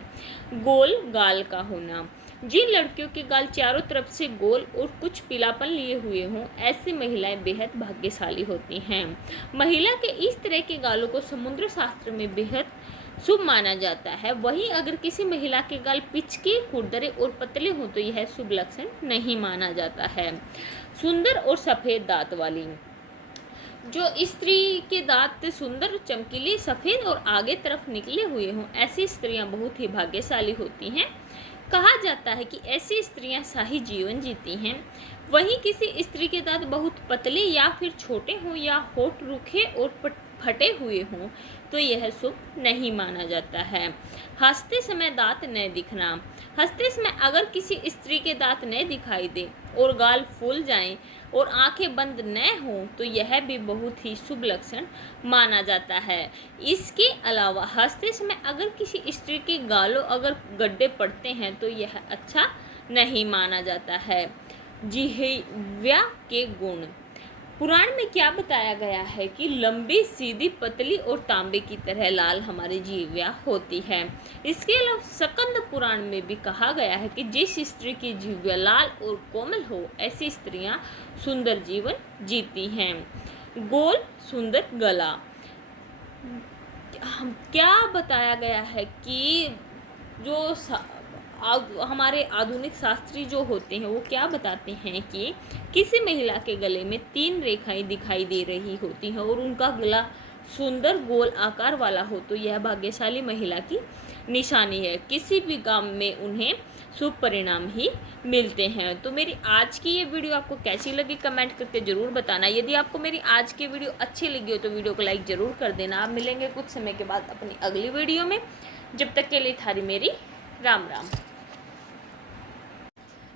गोल गाल का होना। जिन लड़कियों के गाल चारों तरफ से गोल और कुछ पीलापन लिए हुए हों ऐसी महिलाएं बेहद भाग्यशाली होती हैं। महिला के इस तरह के गालों को समुद्र शास्त्र में बेहद शुभ माना जाता है। वहीं अगर किसी महिला के गाल पिचके, खुरदरे और पतले हों तो यह शुभ लक्षण नहीं माना जाता है। सुंदर और सफ़ेद दांत वाली। जो स्त्री के दांत सुंदर, चमकीले, सफ़ेद और आगे तरफ निकले हुए हों ऐसी स्त्रियां बहुत ही भाग्यशाली होती हैं। कहा जाता है कि ऐसी स्त्रियां शाही जीवन जीती हैं। वहीं किसी स्त्री के दांत बहुत पतले या फिर छोटे हों या होठ रूखे और फटे हुए हों तो यह शुभ नहीं माना जाता है। हंसते समय दांत न दिखना। हंसते समय अगर किसी स्त्री के दांत न दिखाई दे और गाल फूल जाएं और आंखें बंद न हों तो यह भी बहुत ही शुभ लक्षण माना जाता है। इसके अलावा हंसते समय अगर किसी स्त्री के गालों अगर गड्ढे पड़ते हैं तो यह अच्छा नहीं माना जाता है। जिह्वा के गुण। पुराण में क्या बताया गया है कि लंबी सीधी पतली और तांबे की तरह लाल हमारी जिह्वा होती है। इसके अलावा स्कंद पुराण में भी कहा गया है कि जिस स्त्री की जिह्वा लाल और कोमल हो ऐसी स्त्रियां सुंदर जीवन जीती हैं। गोल सुंदर गला। क्या बताया गया है कि जो हमारे आधुनिक शास्त्री जो होते हैं वो क्या बताते हैं कि किसी महिला के गले में 3 रेखाएं दिखाई दे रही होती हैं और उनका गला सुंदर गोल आकार वाला हो तो यह भाग्यशाली महिला की निशानी है। किसी भी काम में उन्हें शुभ परिणाम ही मिलते हैं। तो मेरी आज की ये वीडियो आपको कैसी लगी कमेंट करके ज़रूर बताना। यदि आपको मेरी आज की वीडियो अच्छी लगी हो तो वीडियो को लाइक ज़रूर कर देना। आप मिलेंगे कुछ समय के बाद अपनी अगली वीडियो में। जब तक के लिए थारी मेरी राम राम।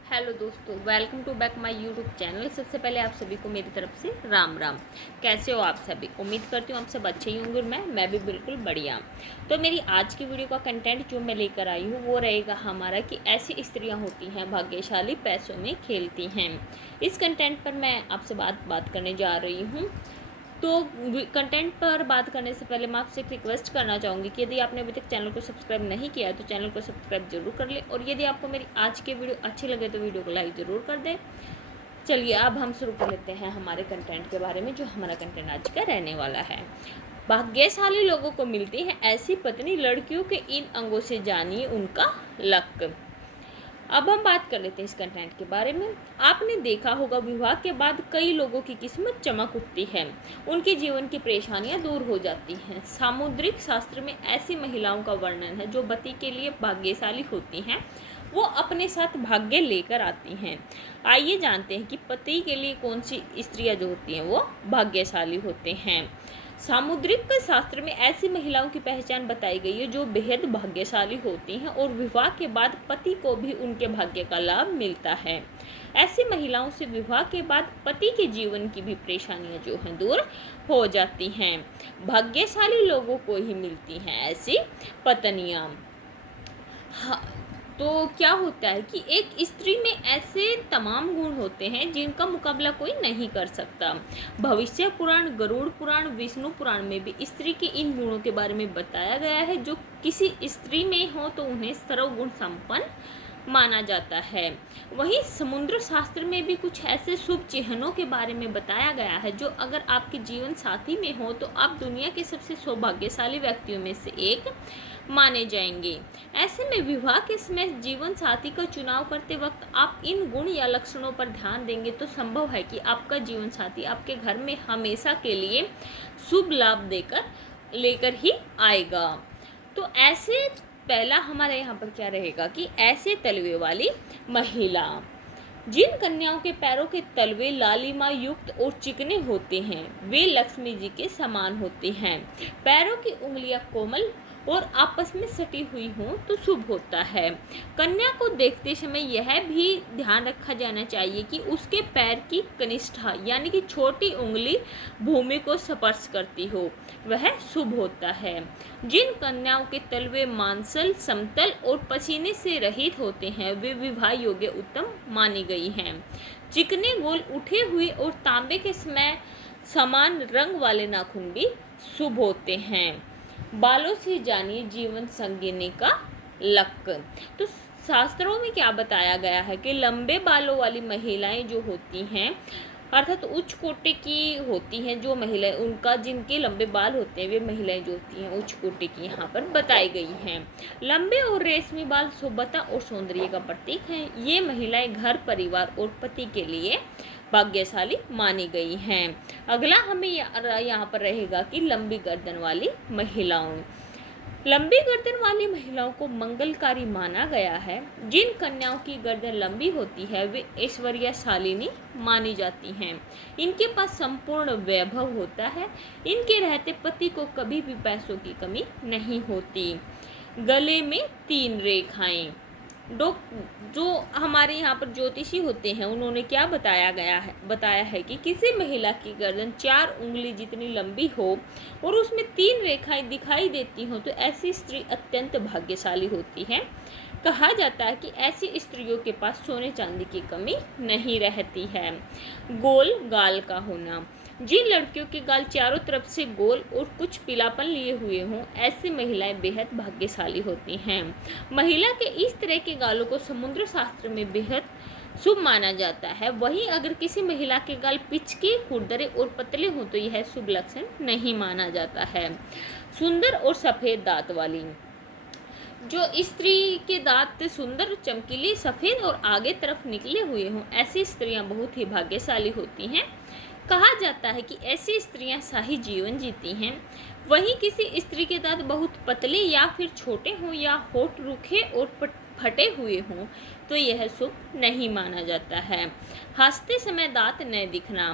हेलो दोस्तों, welcome to back my YouTube channel. सबसे पहले आप सभी को मेरी तरफ से राम राम। कैसे हो आप सभी? उम्मीद करती हूँ आप सब अच्छे ही होंगे और मैं भी बिल्कुल बढ़िया। तो मेरी आज की वीडियो का कंटेंट जो मैं लेकर आई हूँ वो रहेगा हमारा कि ऐसी स्त्रियाँ होती हैं भाग्यशाली पैसों में खेलती हैं। इस कंटेंट पर मैं आपसे बात करने जा रही हूँ। तो कंटेंट पर बात करने से पहले मैं आपसे एक रिक्वेस्ट करना चाहूँगी कि यदि आपने अभी तक चैनल को सब्सक्राइब नहीं किया है तो चैनल को सब्सक्राइब जरूर कर लें और यदि आपको मेरी आज की वीडियो अच्छी लगे तो वीडियो को लाइक ज़रूर कर दें। चलिए अब हम शुरू कर लेते हैं हमारे कंटेंट के बारे में, जो हमारा कंटेंट आज का रहने वाला है। भाग्यशाली लोगों को मिलती है ऐसी पत्नी, लड़कियों के इन अंगों से जानिए उनका लक। अब हम बात कर लेते हैं इस कंटेंट के बारे में। आपने देखा होगा विवाह के बाद कई लोगों की किस्मत चमक उठती है, उनके जीवन की परेशानियां दूर हो जाती हैं। सामुद्रिक शास्त्र में ऐसी महिलाओं का वर्णन है जो पति के लिए भाग्यशाली होती हैं, वो अपने साथ भाग्य लेकर आती हैं। आइए जानते हैं कि पति के लिए कौन सी स्त्रियां जो होती हैं वो भाग्यशाली होते हैं। सामुद्रिक शास्त्र में ऐसी महिलाओं की पहचान बताई गई है जो बेहद भाग्यशाली होती हैं और विवाह के बाद पति को भी उनके भाग्य का लाभ मिलता है। ऐसी महिलाओं से विवाह के बाद पति के जीवन की भी परेशानियां जो हैं दूर हो जाती हैं। भाग्यशाली लोगों को ही मिलती हैं ऐसी पत्नियां। तो क्या होता है कि एक स्त्री में ऐसे तमाम गुण होते हैं जिनका मुकाबला कोई नहीं कर सकता। भविष्य पुराण, गरुड़ पुराण, विष्णु पुराण में भी स्त्री के इन गुणों के बारे में बताया गया है। जो किसी स्त्री में हो तो उन्हें सर्वगुण संपन्न माना जाता है। वहीं समुद्र शास्त्र में भी कुछ ऐसे शुभ चिन्हों के बारे में बताया गया है जो अगर आपके जीवन साथी में हो तो आप दुनिया के सबसे सौभाग्यशाली व्यक्तियों में से एक माने जाएंगे। ऐसे में विवाह के समय जीवन साथी का चुनाव करते वक्त आप इन गुण या लक्षणों पर ध्यान देंगे तो संभव है कि आपका जीवन साथी आपके घर में हमेशा के लिए शुभ लाभ लेकर ही आएगा। तो ऐसे पहला हमारे यहाँ पर क्या रहेगा कि ऐसे तलवे वाली महिला। जिन कन्याओं के पैरों के तलवे लालिमा युक्त और चिकने होते हैं वे लक्ष्मी जी के समान होते हैं। पैरों की उंगलियां कोमल और आपस में सटी हुई हों तो शुभ होता है। कन्या को देखते समय यह भी ध्यान रखा जाना चाहिए कि उसके पैर की कनिष्ठा यानी कि छोटी उंगली भूमि को स्पर्श करती हो, वह शुभ होता है। जिन कन्याओं के तलवे मांसल, समतल और पसीने से रहित होते हैं वे विवाह योग्य उत्तम मानी गई हैं। चिकने गोल उठे हुए और तांबे के समान रंग वाले नाखून भी शुभ होते हैं। बालों से जानिए जीवन संगिनी का लक। तो शास्त्रों में क्या बताया गया है कि लंबे बालों वाली महिलाएं जो होती हैं अर्थात उच्च कोटि की होती हैं, जो महिलाएं उनका जिनके लंबे बाल होते हैं वे महिलाएं जो होती हैं उच्च कोटि की यहाँ पर बताई गई हैं। लंबे और रेशमी बाल शुभता और सौंदर्य का प्रतीक हैं। ये महिलाएं घर, परिवार और पति के लिए भाग्यशाली मानी गई हैं। अगला हमें यहाँ पर रहेगा कि लंबी गर्दन वाली महिलाओं। लंबी गर्दन वाली महिलाओं को मंगलकारी माना गया है। जिन कन्याओं की गर्दन लंबी होती है वे ऐश्वर्यशालिनी मानी जाती हैं। इनके पास संपूर्ण वैभव होता है। इनके रहते पति को कभी भी पैसों की कमी नहीं होती। गले में 3 रेखाएं। जो हमारे यहाँ पर ज्योतिषी होते हैं उन्होंने क्या बताया है कि किसी महिला की गर्दन 4 उंगली जितनी लंबी हो और उसमें 3 रेखाएं दिखाई देती हों तो ऐसी स्त्री अत्यंत भाग्यशाली होती है। कहा जाता है कि ऐसी स्त्रियों के पास सोने चांदी की कमी नहीं रहती है। गोल गाल का होना। जिन लड़कियों के गाल चारों तरफ से गोल और कुछ पीलापन लिए हुए हों ऐसी महिलाएं बेहद भाग्यशाली होती हैं। महिला के इस तरह के गालों को समुद्र शास्त्र में बेहद शुभ माना जाता है। वहीं अगर किसी महिला के गाल पिचके, खुरदरे और पतले हों तो यह शुभ लक्षण नहीं माना जाता है। सुंदर और सफ़ेद दांत वाली। जो स्त्री के दांत सुंदर, चमकीले, सफ़ेद और आगे तरफ निकले हुए हों ऐसी स्त्रियां बहुत ही भाग्यशाली होती हैं। कहा जाता है कि ऐसी स्त्रियां शाही जीवन जीती हैं। वहीं किसी स्त्री के दांत बहुत पतले या फिर छोटे हों या होठ रूखे और फटे हुए हों तो यह शुभ नहीं माना जाता है। हंसते समय दांत न दिखना।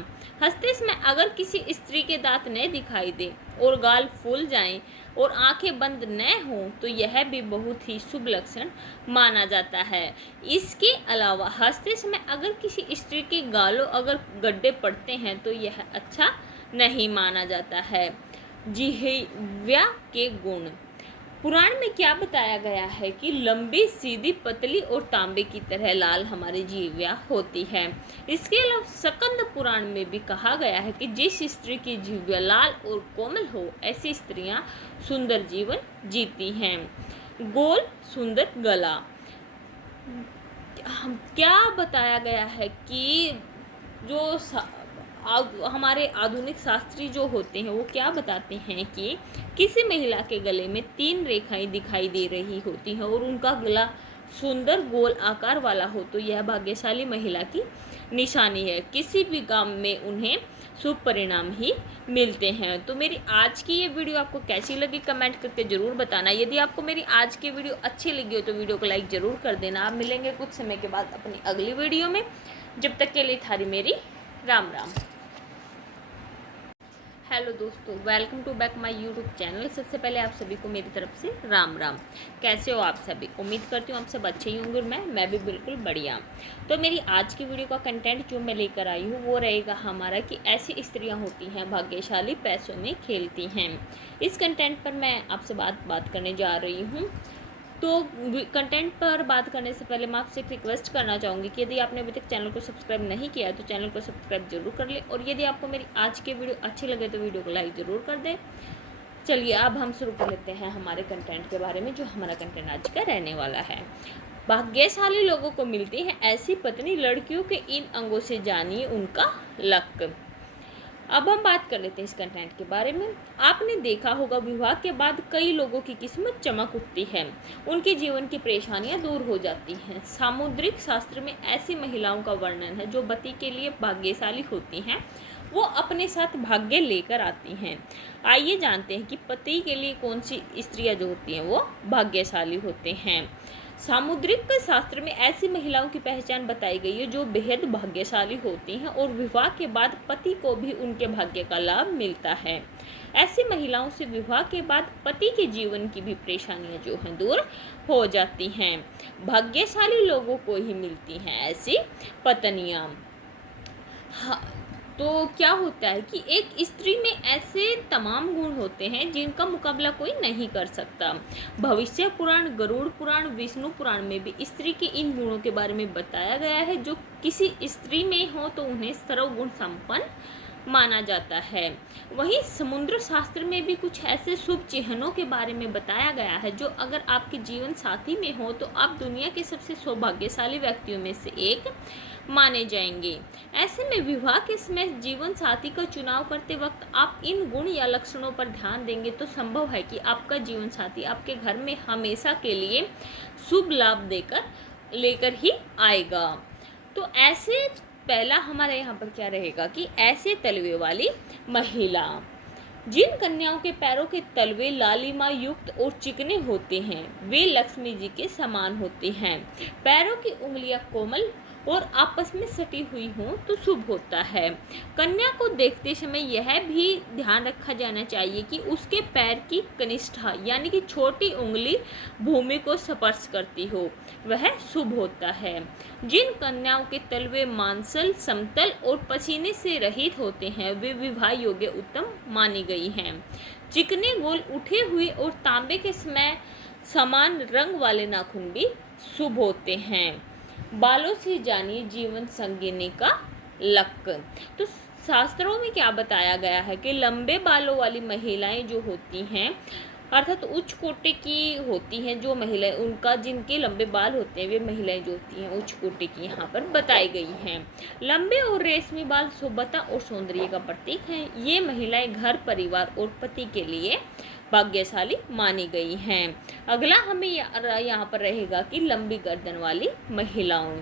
हंसते समय अगर किसी स्त्री के दांत न दिखाई दे और गाल फूल जाएं और आंखें बंद न हों तो यह भी बहुत ही शुभ लक्षण माना जाता है। इसके अलावा हंसते समय अगर किसी स्त्री के गालों अगर गड्ढे पड़ते हैं तो यह अच्छा नहीं माना जाता है। जिह्वा के गुण। पुराण में क्या बताया गया है कि लंबी, सीधी, पतली और तांबे की तरह लाल हमारी जिह्वा होती है। इसके अलावा स्कंद पुराण में भी कहा गया है कि जिस स्त्री की जिह्वा लाल और कोमल हो ऐसी स्त्रियां सुंदर जीवन जीती हैं। गोल सुंदर गला। क्या बताया गया है कि जो हमारे आधुनिक शास्त्री जो होते हैं वो क्या बताते हैं कि किसी महिला के गले में 3 रेखाएं दिखाई दे रही होती हैं और उनका गला सुंदर गोल आकार वाला हो तो यह भाग्यशाली महिला की निशानी है। किसी भी काम में उन्हें शुभ परिणाम ही मिलते हैं। तो मेरी आज की ये वीडियो आपको कैसी लगी कमेंट करके ज़रूर बताना। यदि आपको मेरी आज की वीडियो अच्छी लगी हो तो वीडियो को लाइक ज़रूर कर देना। आप मिलेंगे कुछ समय के बाद अपनी अगली वीडियो में। जब तक के लिए थारी मेरी राम राम। हेलो दोस्तों, welcome to back my YouTube channel. सबसे पहले आप सभी को मेरी तरफ से राम राम। कैसे हो आप सभी? उम्मीद करती हूँ आप सब अच्छे ही होंगे और मैं भी बिल्कुल बढ़िया। तो मेरी आज की वीडियो का कंटेंट जो मैं लेकर आई हूँ वो रहेगा हमारा कि ऐसी स्त्रियाँ होती हैं भाग्यशाली, पैसों में खेलती हैं। इस कंटेंट पर मैं आपसे बात करने जा रही हूँ। तो कंटेंट पर बात करने से पहले मैं आपसे एक रिक्वेस्ट करना चाहूँगी कि यदि आपने अभी तक चैनल को सब्सक्राइब नहीं किया है तो चैनल को सब्सक्राइब जरूर कर ले और यदि आपको मेरी आज की वीडियो अच्छी लगे तो वीडियो को लाइक ज़रूर कर दें। चलिए अब हम शुरू कर लेते हैं हमारे कंटेंट के बारे में। जो हमारा कंटेंट आज का रहने वाला है, भाग्यशाली लोगों को मिलती है ऐसी पत्नी, लड़कियों के इन अंगों से जानिए उनका लक। अब हम बात कर लेते हैं इस कंटेंट के बारे में। आपने देखा होगा विवाह के बाद कई लोगों की किस्मत चमक उठती है, उनके जीवन की परेशानियां दूर हो जाती हैं। सामुद्रिक शास्त्र में ऐसी महिलाओं का वर्णन है जो पति के लिए भाग्यशाली होती हैं, वो अपने साथ भाग्य लेकर आती हैं। आइए जानते हैं कि पति के लिए कौन सी स्त्रियां जो होती हैं वो भाग्यशाली होते हैं। सामुद्रिक शास्त्र में ऐसी महिलाओं की पहचान बताई गई है जो बेहद भाग्यशाली होती हैं और विवाह के बाद पति को भी उनके भाग्य का लाभ मिलता है। ऐसी महिलाओं से विवाह के बाद पति के जीवन की भी परेशानियां जो हैं दूर हो जाती हैं। भाग्यशाली लोगों को ही मिलती हैं ऐसी पत्नियां। तो क्या होता है कि एक स्त्री में ऐसे तमाम गुण होते हैं जिनका मुकाबला कोई नहीं कर सकता। भविष्य पुराण, गरुड़ पुराण, विष्णु पुराण में भी स्त्री के इन गुणों के बारे में बताया गया है। जो किसी स्त्री में हो तो उन्हें सर्वगुण संपन्न माना जाता है। वहीं समुद्र शास्त्र में भी कुछ ऐसे शुभ चिन्हों के बारे में बताया गया है जो अगर आपके जीवन साथी में हो तो आप दुनिया के सबसे सौभाग्यशाली व्यक्तियों में से एक माने जाएंगे। ऐसे में विवाह के समय जीवन साथी का चुनाव करते वक्त आप इन गुण या लक्षणों पर ध्यान देंगे तो संभव है कि आपका जीवन साथी आपके घर में हमेशा के लिए शुभ लाभ लेकर ही आएगा। तो ऐसे पहला हमारे यहाँ पर क्या रहेगा कि ऐसे तलवे वाली महिला। जिन कन्याओं के पैरों के तलवे लालिमा युक्त और चिकने होते हैं वे लक्ष्मी जी के समान होते हैं। पैरों की उंगलियां कोमल और आपस में सटी हुई हों तो शुभ होता है। कन्या को देखते समय यह भी ध्यान रखा जाना चाहिए कि उसके पैर की कनिष्ठा यानी कि छोटी उंगली भूमि को स्पर्श करती हो, वह शुभ होता है। जिन कन्याओं के तलवे मांसल समतल और पसीने से रहित होते हैं वे विवाह योग्य उत्तम मानी गई हैं। चिकने गोल उठे हुए और तांबे के समय समान रंग वाले नाखून भी शुभ होते हैं। बालों से जानिए जीवन संगिनी का लक। तो शास्त्रों में क्या बताया गया है कि लंबे बालों वाली महिलाएं जो होती हैं अर्थात उच्च कोटि की होती हैं, जो महिलाएं उनका जिनके लंबे बाल होते हैं वे महिलाएं जो होती हैं उच्च कोटि की यहाँ पर बताई गई हैं। लंबे और रेशमी बाल शुभता और सौंदर्य का प्रतीक हैं। ये महिलाएं घर परिवार और पति के लिए भाग्यशाली मानी गई हैं। अगला हमें यहाँ पर रहेगा कि लंबी गर्दन वाली महिलाओं।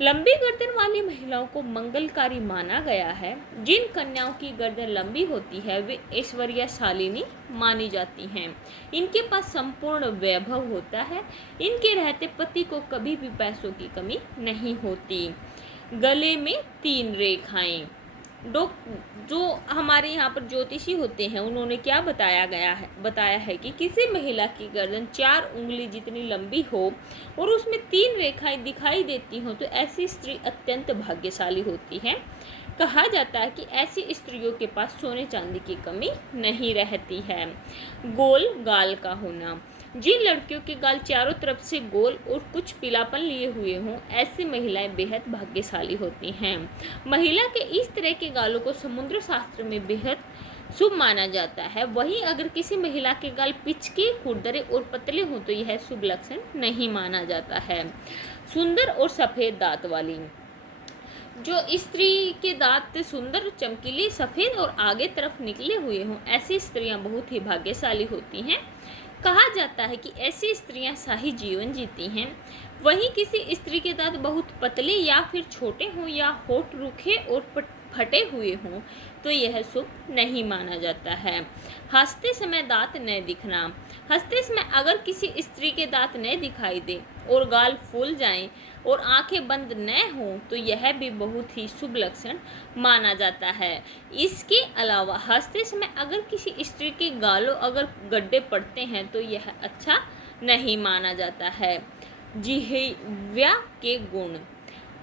लंबी गर्दन वाली महिलाओं को मंगलकारी माना गया है। जिन कन्याओं की गर्दन लंबी होती है वे ऐश्वर्यशालिनी मानी जाती हैं। इनके पास संपूर्ण वैभव होता है। इनके रहते पति को कभी भी पैसों की कमी नहीं होती। गले में 3 रेखाएं। जो हमारे यहाँ पर ज्योतिषी होते हैं उन्होंने क्या बताया है कि किसी महिला की गर्दन 4 उंगली जितनी लंबी हो और उसमें 3 रेखाएं दिखाई देती हो तो ऐसी स्त्री अत्यंत भाग्यशाली होती है। कहा जाता है कि ऐसी स्त्रियों के पास सोने चांदी की कमी नहीं रहती है। गोल गाल का होना। जिन लड़कियों के गाल चारों तरफ से गोल और कुछ पीलापन लिए हुए हों ऐसी महिलाएं बेहद भाग्यशाली होती हैं। महिला के इस तरह के गालों को समुद्र शास्त्र में बेहद शुभ माना जाता है। वहीं अगर किसी महिला के गाल पिचके खुरदरे और पतले हों तो यह शुभ लक्षण नहीं माना जाता है। सुंदर और सफ़ेद दांत वाली। जो स्त्री के दांत सुंदर चमकीले सफ़ेद और आगे तरफ निकले हुए हों ऐसी स्त्रियां बहुत ही भाग्यशाली होती हैं। कहा जाता है कि ऐसी स्त्रियां शाही जीवन जीती हैं। वहीं किसी स्त्री के दांत बहुत पतले या फिर छोटे हों या होठ रूखे और फटे हुए हों तो यह शुभ नहीं माना जाता है। हंसते समय दांत न दिखना। हंसते समय अगर किसी स्त्री के दांत न दिखाई दे और गाल फूल जाएं और आंखें बंद न हों तो यह भी बहुत ही शुभ लक्षण माना जाता है। इसके अलावा हंसते समय अगर किसी स्त्री के गालों अगर गड्ढे पड़ते हैं तो यह अच्छा नहीं माना जाता है। जिह्वा के गुण।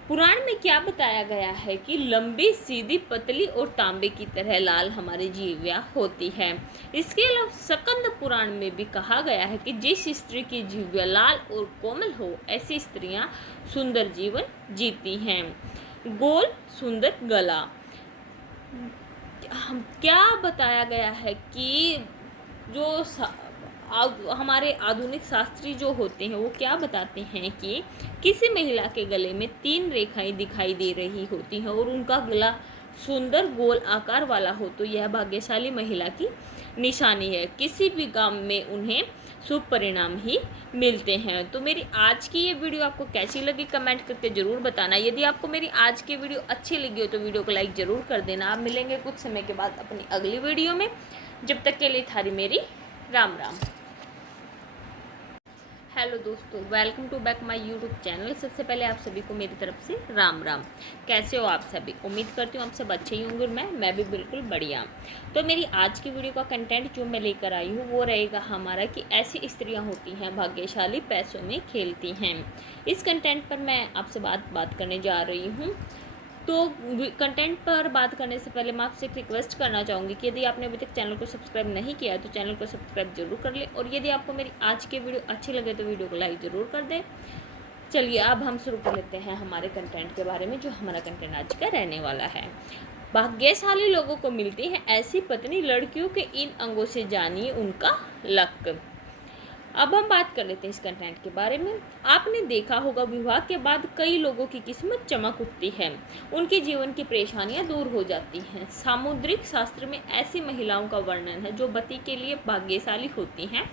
पुराण में क्या बताया गया है कि लंबी सीधी पतली और तांबे की तरह लाल हमारी जिह्वा होती है। इसके अलावा स्कंद पुराण में भी कहा गया है कि जिस स्त्री की जिह्वा लाल और कोमल हो ऐसी स्त्रियां सुंदर जीवन जीती हैं। गोल सुंदर गला। क्या बताया गया है कि जो हमारे आधुनिक शास्त्री जो होते हैं वो क्या बताते हैं कि किसी महिला के गले में 3 रेखाएं दिखाई दे रही होती हैं और उनका गला सुंदर गोल आकार वाला हो तो यह भाग्यशाली महिला की निशानी है। किसी भी काम में उन्हें शुभ परिणाम ही मिलते हैं। तो मेरी आज की ये वीडियो आपको कैसी लगी कमेंट करके ज़रूर बताना। यदि आपको मेरी आज की वीडियो अच्छी लगी हो तो वीडियो को लाइक ज़रूर कर देना। आप मिलेंगे कुछ समय के बाद अपनी अगली वीडियो में। जब तक के लिए थारी मेरी राम राम। हेलो दोस्तों, welcome to back my YouTube channel. सबसे पहले आप सभी को मेरी तरफ से राम राम। कैसे हो आप सभी? उम्मीद करती हूँ आप सब अच्छे ही होंगे और मैं भी बिल्कुल बढ़िया। तो मेरी आज की वीडियो का कंटेंट जो मैं लेकर आई हूँ वो रहेगा हमारा कि ऐसी स्त्रियाँ होती हैं भाग्यशाली पैसों में खेलती हैं। इस कंटेंट पर मैं आपसे बात करने जा रही हूँ। तो कंटेंट पर बात करने से पहले मैं आपसे एक रिक्वेस्ट करना चाहूँगी कि यदि आपने अभी तक चैनल को सब्सक्राइब नहीं किया है तो चैनल को सब्सक्राइब जरूर कर लें और यदि आपको मेरी आज की वीडियो अच्छी लगे तो वीडियो को लाइक ज़रूर कर दें। चलिए अब हम शुरू कर लेते हैं हमारे कंटेंट के बारे में। जो हमारा कंटेंट आज का रहने वाला है, भाग्यशाली लोगों को मिलती है ऐसी पत्नी, लड़कियों के इन अंगों से जानिए उनका लक। अब हम बात कर लेते हैं इस कंटेंट के बारे में। आपने देखा होगा विवाह के बाद कई लोगों की किस्मत चमक उठती है, उनके जीवन की परेशानियां दूर हो जाती हैं। सामुद्रिक शास्त्र में ऐसी महिलाओं का वर्णन है जो पति के लिए भाग्यशाली होती हैं,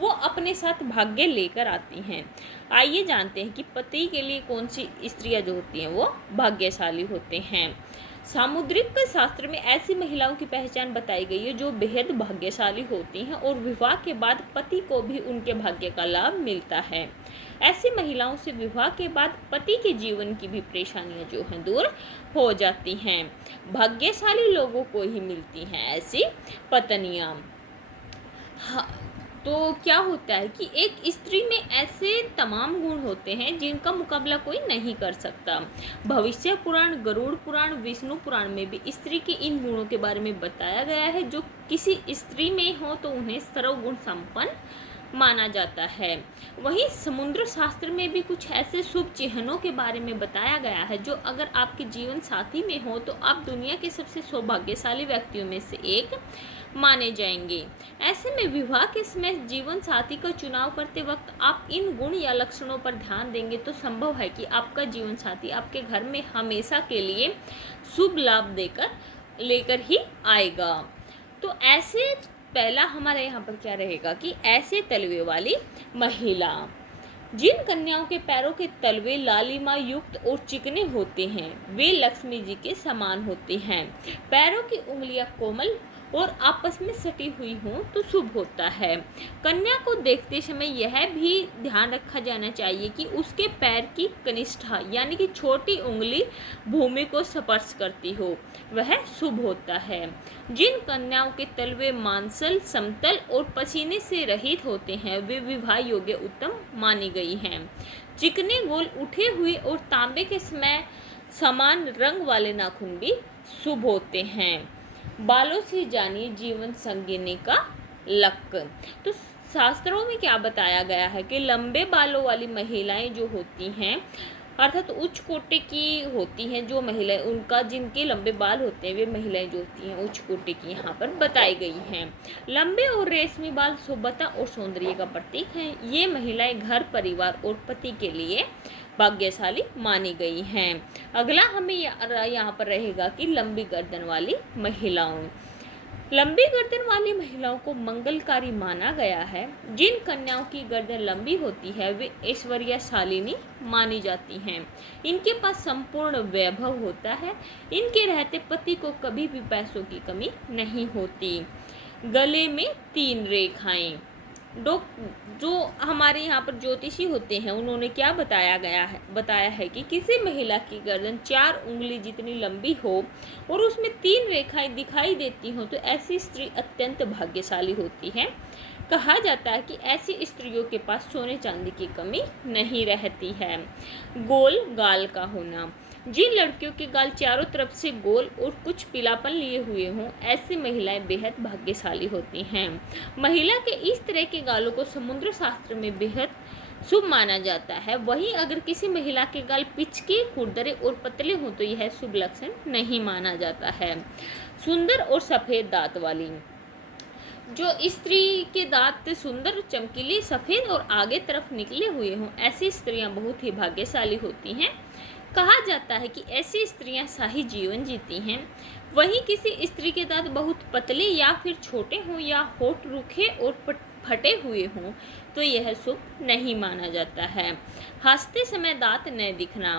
वो अपने साथ भाग्य लेकर आती हैं। आइए जानते हैं कि पति के लिए कौन सी स्त्रियां जो होती हैं वो भाग्यशाली होते हैं। सामुद्रिक शास्त्र में ऐसी महिलाओं की पहचान बताई गई है जो बेहद भाग्यशाली होती हैं और विवाह के बाद पति को भी उनके भाग्य का लाभ मिलता है। ऐसी महिलाओं से विवाह के बाद पति के जीवन की भी परेशानियां जो हैं दूर हो जाती हैं। भाग्यशाली लोगों को ही मिलती हैं ऐसी पत्नियां। हाँ, तो क्या होता है कि एक स्त्री में ऐसे तमाम गुण होते हैं जिनका मुकाबला कोई नहीं कर सकता। भविष्य पुराण, गरुड़ पुराण, विष्णु पुराण में भी स्त्री के इन गुणों के बारे में बताया गया है। जो किसी स्त्री में हो तो उन्हें सर्वगुण संपन्न माना जाता है। वहीं समुद्र शास्त्र में भी कुछ ऐसे शुभ चिन्हों के बारे में बताया गया है जो अगर आपके जीवन साथी में हो तो आप दुनिया के सबसे सौभाग्यशाली व्यक्तियों में से एक माने जाएंगे। ऐसे में विवाह के समय जीवन साथी का चुनाव करते वक्त आप इन गुण या लक्षणों पर ध्यान देंगे तो संभव है कि आपका जीवन साथी आपके घर में हमेशा के लिए शुभ लाभ लेकर ही आएगा। तो ऐसे पहला हमारे यहाँ पर क्या रहेगा कि ऐसे तलवे वाली महिला, जिन कन्याओं के पैरों के तलवे लालिमा युक्त और चिकने होते हैं वे लक्ष्मी जी के समान होते हैं। पैरों की उंगलियां कोमल और आपस में सटी हुई हों तो शुभ होता है। कन्या को देखते समय यह भी ध्यान रखा जाना चाहिए कि उसके पैर की कनिष्ठा यानी कि छोटी उंगली भूमि को स्पर्श करती हो, वह शुभ होता है। जिन कन्याओं के तलवे मांसल, समतल और पसीने से रहित होते हैं वे विवाह योग्य उत्तम मानी गई हैं। चिकने गोल उठे हुए और तांबे के समान रंग वाले नाखून भी शुभ होते हैं। बालों से जानिए जीवन संगिनी का लक। तो शास्त्रों में क्या बताया गया है कि लंबे बालों वाली महिलाएं जो होती हैं अर्थात उच्च कोटि की होती हैं, जो महिलाएं उनका जिनके लंबे बाल होते हैं वे महिलाएं जो होती हैं उच्च कोटि की यहाँ पर बताई गई हैं। लंबे और रेशमी बाल शुभता और सौंदर्य का प्रतीक हैं। ये महिलाएं घर, परिवार और पति के लिए भाग्यशाली मानी गई हैं। अगला हमें यहाँ पर रहेगा कि लंबी गर्दन वाली महिलाओं। लंबी गर्दन वाली महिलाओं को मंगलकारी माना गया है। जिन कन्याओं की गर्दन लंबी होती है वे ऐश्वर्यशालिनी मानी जाती हैं। इनके पास संपूर्ण वैभव होता है। इनके रहते पति को कभी भी पैसों की कमी नहीं होती। गले में 3 रेखाएं। जो हमारे यहाँ पर ज्योतिषी होते हैं उन्होंने क्या बताया है कि किसी महिला की गर्दन 4 उंगली जितनी लंबी हो और उसमें 3 रेखाएं दिखाई देती हो तो ऐसी स्त्री अत्यंत भाग्यशाली होती है। कहा जाता है कि ऐसी स्त्रियों के पास सोने चांदी की कमी नहीं रहती है। गोल गाल का होना। जिन लड़कियों के गाल चारों तरफ से गोल और कुछ पीलापन लिए हुए हों ऐसी महिलाएं बेहद भाग्यशाली होती हैं। महिला के इस तरह के गालों को समुद्र शास्त्र में बेहद शुभ माना जाता है। वहीं अगर किसी महिला के गाल पिचके, खुरदरे और पतले हों तो यह शुभ लक्षण नहीं माना जाता है। सुंदर और सफ़ेद दांत वाली। जो स्त्री के दांत सुंदर, चमकीले, सफ़ेद और आगे तरफ निकले हुए हों ऐसी स्त्रियां बहुत ही भाग्यशाली होती हैं। कहा जाता है कि ऐसी स्त्रियां शाही जीवन जीती हैं। वहीं किसी स्त्री के दांत बहुत पतले या फिर छोटे हों या होठ रूखे और फटे हुए हों तो यह शुभ नहीं माना जाता है। हंसते समय दांत न दिखना।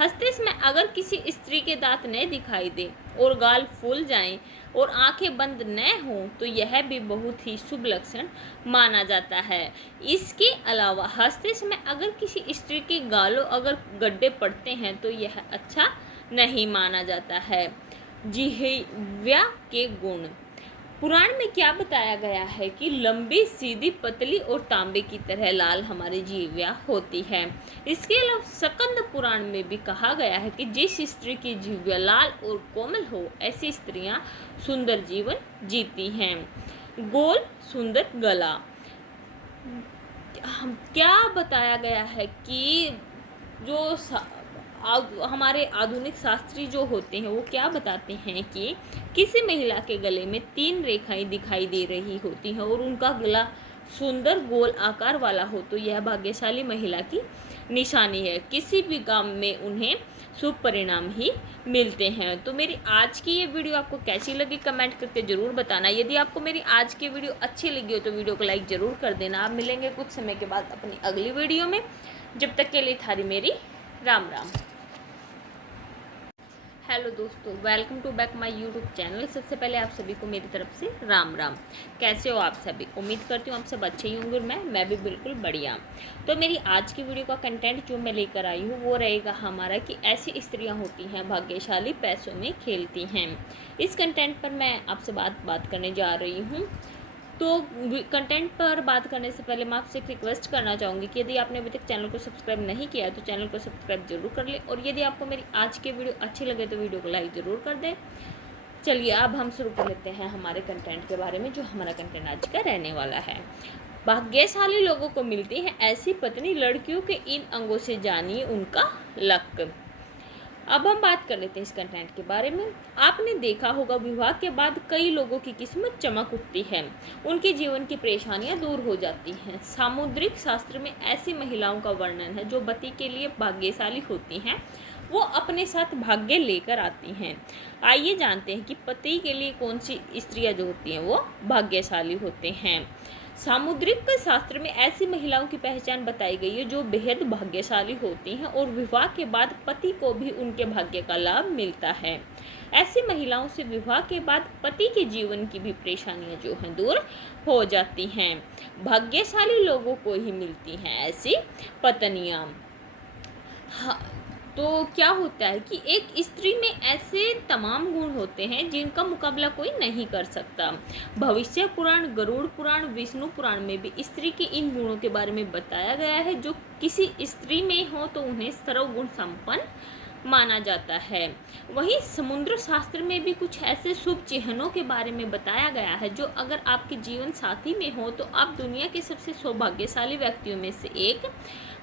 हंसते समय अगर किसी स्त्री के दांत न दिखाई दे और गाल फूल जाएं और आंखें बंद न हों तो यह भी बहुत ही शुभ लक्षण माना जाता है। इसके अलावा हंसते समय अगर किसी स्त्री के गालों अगर गड्ढे पड़ते हैं तो यह अच्छा नहीं माना जाता है। जिह्वा के गुण। पुराण में क्या बताया गया है कि लंबी, सीधी, पतली और तांबे की तरह लाल हमारी जिह्वा होती है। इसके अलावा स्कंद पुराण में भी कहा गया है कि जिस स्त्री की जिह्वा लाल और कोमल हो ऐसी स्त्रियां सुंदर जीवन जीती हैं। गोल सुंदर गला। क्या बताया गया है कि जो हमारे आधुनिक शास्त्री जो होते हैं वो क्या बताते हैं कि किसी महिला के गले में 3 रेखाएं दिखाई दे रही होती हैं और उनका गला सुंदर गोल आकार वाला हो तो यह भाग्यशाली महिला की निशानी है। किसी भी काम में उन्हें शुभ परिणाम ही मिलते हैं। तो मेरी आज की ये वीडियो आपको कैसी लगी कमेंट करके ज़रूर बताना। यदि आपको मेरी आज की वीडियो अच्छी लगी हो तो वीडियो को लाइक ज़रूर कर देना। आप मिलेंगे कुछ समय के बाद अपनी अगली वीडियो में। जब तक के लिए थारी मेरी राम राम। हेलो दोस्तों, welcome to back my YouTube channel. सबसे पहले आप सभी को मेरी तरफ से राम राम। कैसे हो आप सभी? उम्मीद करती हूँ आप सब अच्छे ही होंगे और मैं भी बिल्कुल बढ़िया। तो मेरी आज की वीडियो का कंटेंट जो मैं लेकर आई हूँ वो रहेगा हमारा कि ऐसी स्त्रियाँ होती हैं भाग्यशाली, पैसों में खेलती हैं। इस कंटेंट पर मैं आपसे बात करने जा रही हूँ। तो कंटेंट पर बात करने से पहले मैं आपसे एक रिक्वेस्ट करना चाहूँगी कि यदि आपने अभी तक चैनल को सब्सक्राइब नहीं किया है तो चैनल को सब्सक्राइब जरूर कर लें, और यदि आपको मेरी आज की वीडियो अच्छी लगे तो वीडियो को लाइक ज़रूर कर दें। चलिए अब हम शुरू कर लेते हैं हमारे कंटेंट के बारे में, जो हमारा कंटेंट आज का रहने वाला है। भाग्यशाली लोगों को मिलती है ऐसी पत्नी, लड़कियों के इन अंगों से जानिए उनका लक। अब हम बात कर लेते हैं इस कंटेंट के बारे में। आपने देखा होगा विवाह के बाद कई लोगों की किस्मत चमक उठती है, उनके जीवन की परेशानियां दूर हो जाती हैं। सामुद्रिक शास्त्र में ऐसी महिलाओं का वर्णन है जो पति के लिए भाग्यशाली होती हैं, वो अपने साथ भाग्य लेकर आती हैं। आइए जानते हैं कि पति के लिए कौन सी स्त्रियां जो होती हैं वो भाग्यशाली होते हैं। सामुद्रिक शास्त्र में ऐसी महिलाओं की पहचान बताई गई है जो बेहद भाग्यशाली होती हैं और विवाह के बाद पति को भी उनके भाग्य का लाभ मिलता है। ऐसी महिलाओं से विवाह के बाद पति के जीवन की भी परेशानियां जो हैं दूर हो जाती हैं। भाग्यशाली लोगों को ही मिलती हैं ऐसी पत्नियां। तो क्या होता है कि एक स्त्री में ऐसे तमाम गुण होते हैं जिनका मुकाबला कोई नहीं कर सकता। भविष्य पुराण, गरुड़ पुराण, विष्णु पुराण में भी स्त्री के इन गुणों के बारे में बताया गया है। जो किसी स्त्री में हो तो उन्हें सर्वगुण संपन्न माना जाता है। वहीं समुद्र शास्त्र में भी कुछ ऐसे शुभ चिन्हों के बारे में बताया गया है जो अगर आपके जीवन साथी में हो तो आप दुनिया के सबसे सौभाग्यशाली व्यक्तियों में से एक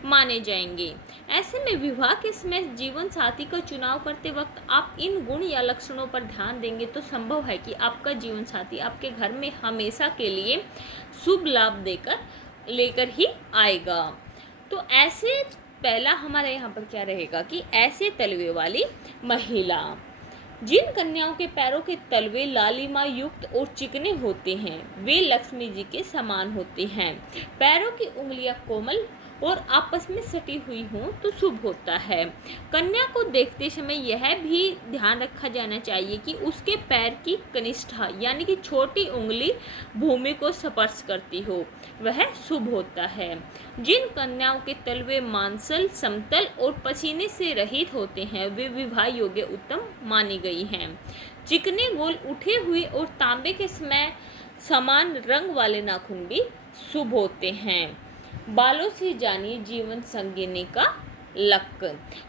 माने जाएंगे। ऐसे में विवाह के समय जीवन साथी का चुनाव करते वक्त आप इन गुण या लक्षणों पर ध्यान देंगे तो संभव है कि आपका जीवन साथी आपके घर में हमेशा के लिए शुभ लाभ लेकर ही आएगा। तो ऐसे पहला हमारे यहाँ पर क्या रहेगा कि ऐसे तलवे वाली महिला, जिन कन्याओं के पैरों के तलवे लालिमा युक्त और चिकने होते हैं वे लक्ष्मी जी के समान होते हैं। पैरों की उंगलियां कोमल और आपस में सटी हुई हों तो शुभ होता है। कन्या को देखते समय यह भी ध्यान रखा जाना चाहिए कि उसके पैर की कनिष्ठा यानी कि छोटी उंगली भूमि को स्पर्श करती हो, वह शुभ होता है। जिन कन्याओं के तलवे मांसल, समतल और पसीने से रहित होते हैं वे विवाह योग्य उत्तम मानी गई हैं। चिकने गोल उठे हुए और तांबे के समान रंग वाले नाखून भी शुभ होते हैं। बालों से जानिए जीवन संगिनी का लक।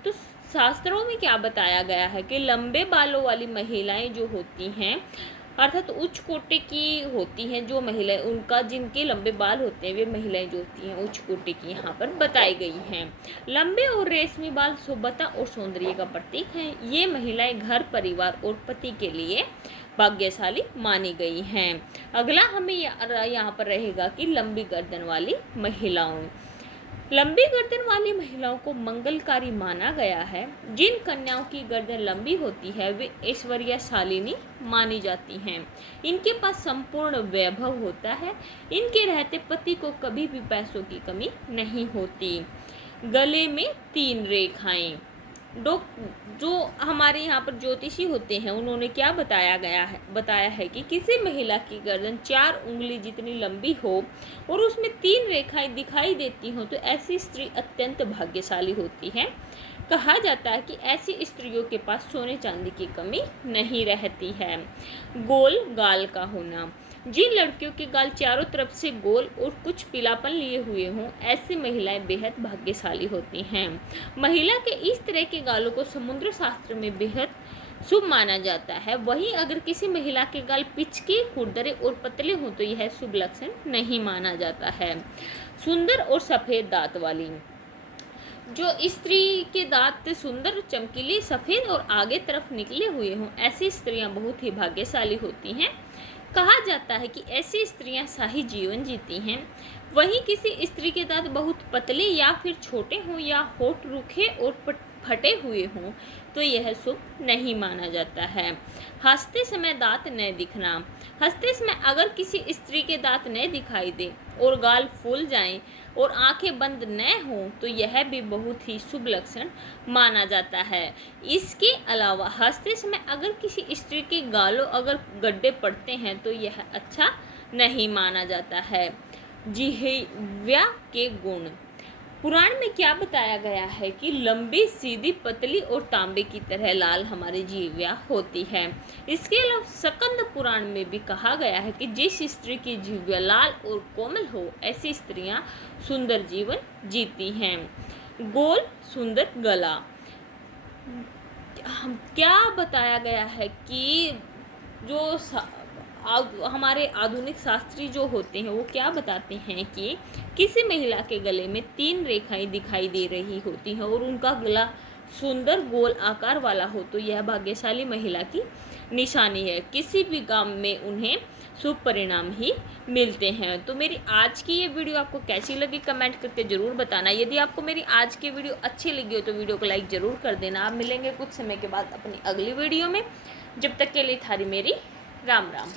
तो शास्त्रों में क्या बताया गया है कि लंबे बालों वाली महिलाएं जो होती हैं अर्थात उच्च कोटि की होती हैं, जो महिलाएं उनका जिनके लंबे बाल होते हैं वे महिलाएं जो होती हैं उच्च कोटि की यहाँ पर बताई गई हैं। लंबे और रेशमी बाल शुभता और सौंदर्य का प्रतीक हैं। ये महिलाएं घर, परिवार और पति के लिए भाग्यशाली मानी गई हैं। अगला हमें यहाँ पर रहेगा कि लंबी गर्दन वाली महिलाओं। लंबी गर्दन वाली महिलाओं को मंगलकारी माना गया है। जिन कन्याओं की गर्दन लंबी होती है वे ऐश्वर्यशालिनी मानी जाती हैं। इनके पास संपूर्ण वैभव होता है। इनके रहते पति को कभी भी पैसों की कमी नहीं होती। गले में 3 रेखाएं। जो हमारे यहाँ पर ज्योतिषी होते हैं उन्होंने क्या बताया है कि किसी महिला की गर्दन 4 उंगली जितनी लंबी हो और उसमें 3 रेखाएं दिखाई देती हों तो ऐसी स्त्री अत्यंत भाग्यशाली होती है। कहा जाता है कि ऐसी स्त्रियों के पास सोने चांदी की कमी नहीं रहती है। गोल गाल का होना। जिन लड़कियों के गाल चारों तरफ से गोल और कुछ पीलापन लिए हुए हों ऐसी महिलाएं बेहद भाग्यशाली होती हैं। महिला के इस तरह के गालों को समुद्र शास्त्र में बेहद शुभ माना जाता है। वहीं अगर किसी महिला के गाल पिचके, खुरदरे और पतले हों तो यह शुभ लक्षण नहीं माना जाता है। सुंदर और सफ़ेद दांत वाली। जो स्त्री के दांत सुंदर, चमकीले, सफ़ेद और आगे तरफ निकले हुए हों ऐसी स्त्रियां बहुत ही भाग्यशाली होती हैं। कहा जाता है कि ऐसी स्त्रियां शाही जीवन जीती हैं। वहीं किसी स्त्री के दांत बहुत पतले या फिर छोटे हों या होठ रूखे और फटे हुए हों तो यह शुभ नहीं माना जाता है। हंसते समय दांत न दिखना। हंसते समय अगर किसी स्त्री के दांत न दिखाई दे और गाल फूल जाएं और आंखें बंद न हों तो यह भी बहुत ही शुभ लक्षण माना जाता है। इसके अलावा हंसते समय अगर किसी स्त्री के गालों अगर गड्ढे पड़ते हैं तो यह अच्छा नहीं माना जाता है। जिह्वा के गुण। पुराण में क्या बताया गया है कि लंबी, सीधी, पतली और तांबे की तरह लाल हमारी जिह्वा होती है। इसके अलावा स्कंद पुराण में भी कहा गया है कि जिस स्त्री की जिह्वा लाल और कोमल हो ऐसी स्त्रियां सुंदर जीवन जीती हैं। गोल सुंदर गला। क्या बताया गया है कि जो हमारे आधुनिक शास्त्री जो होते हैं वो क्या बताते हैं कि किसी महिला के गले में 3 रेखाएं दिखाई दे रही होती हैं और उनका गला सुंदर गोल आकार वाला हो तो यह भाग्यशाली महिला की निशानी है। किसी भी काम में उन्हें शुभ परिणाम ही मिलते हैं। तो मेरी आज की ये वीडियो आपको कैसी लगी कमेंट करके ज़रूर बताना। यदि आपको मेरी आज की वीडियो अच्छी लगी हो तो वीडियो को लाइक ज़रूर कर देना। आप मिलेंगे कुछ समय के बाद अपनी अगली वीडियो में। जब तक के लिए थारी मेरी राम राम।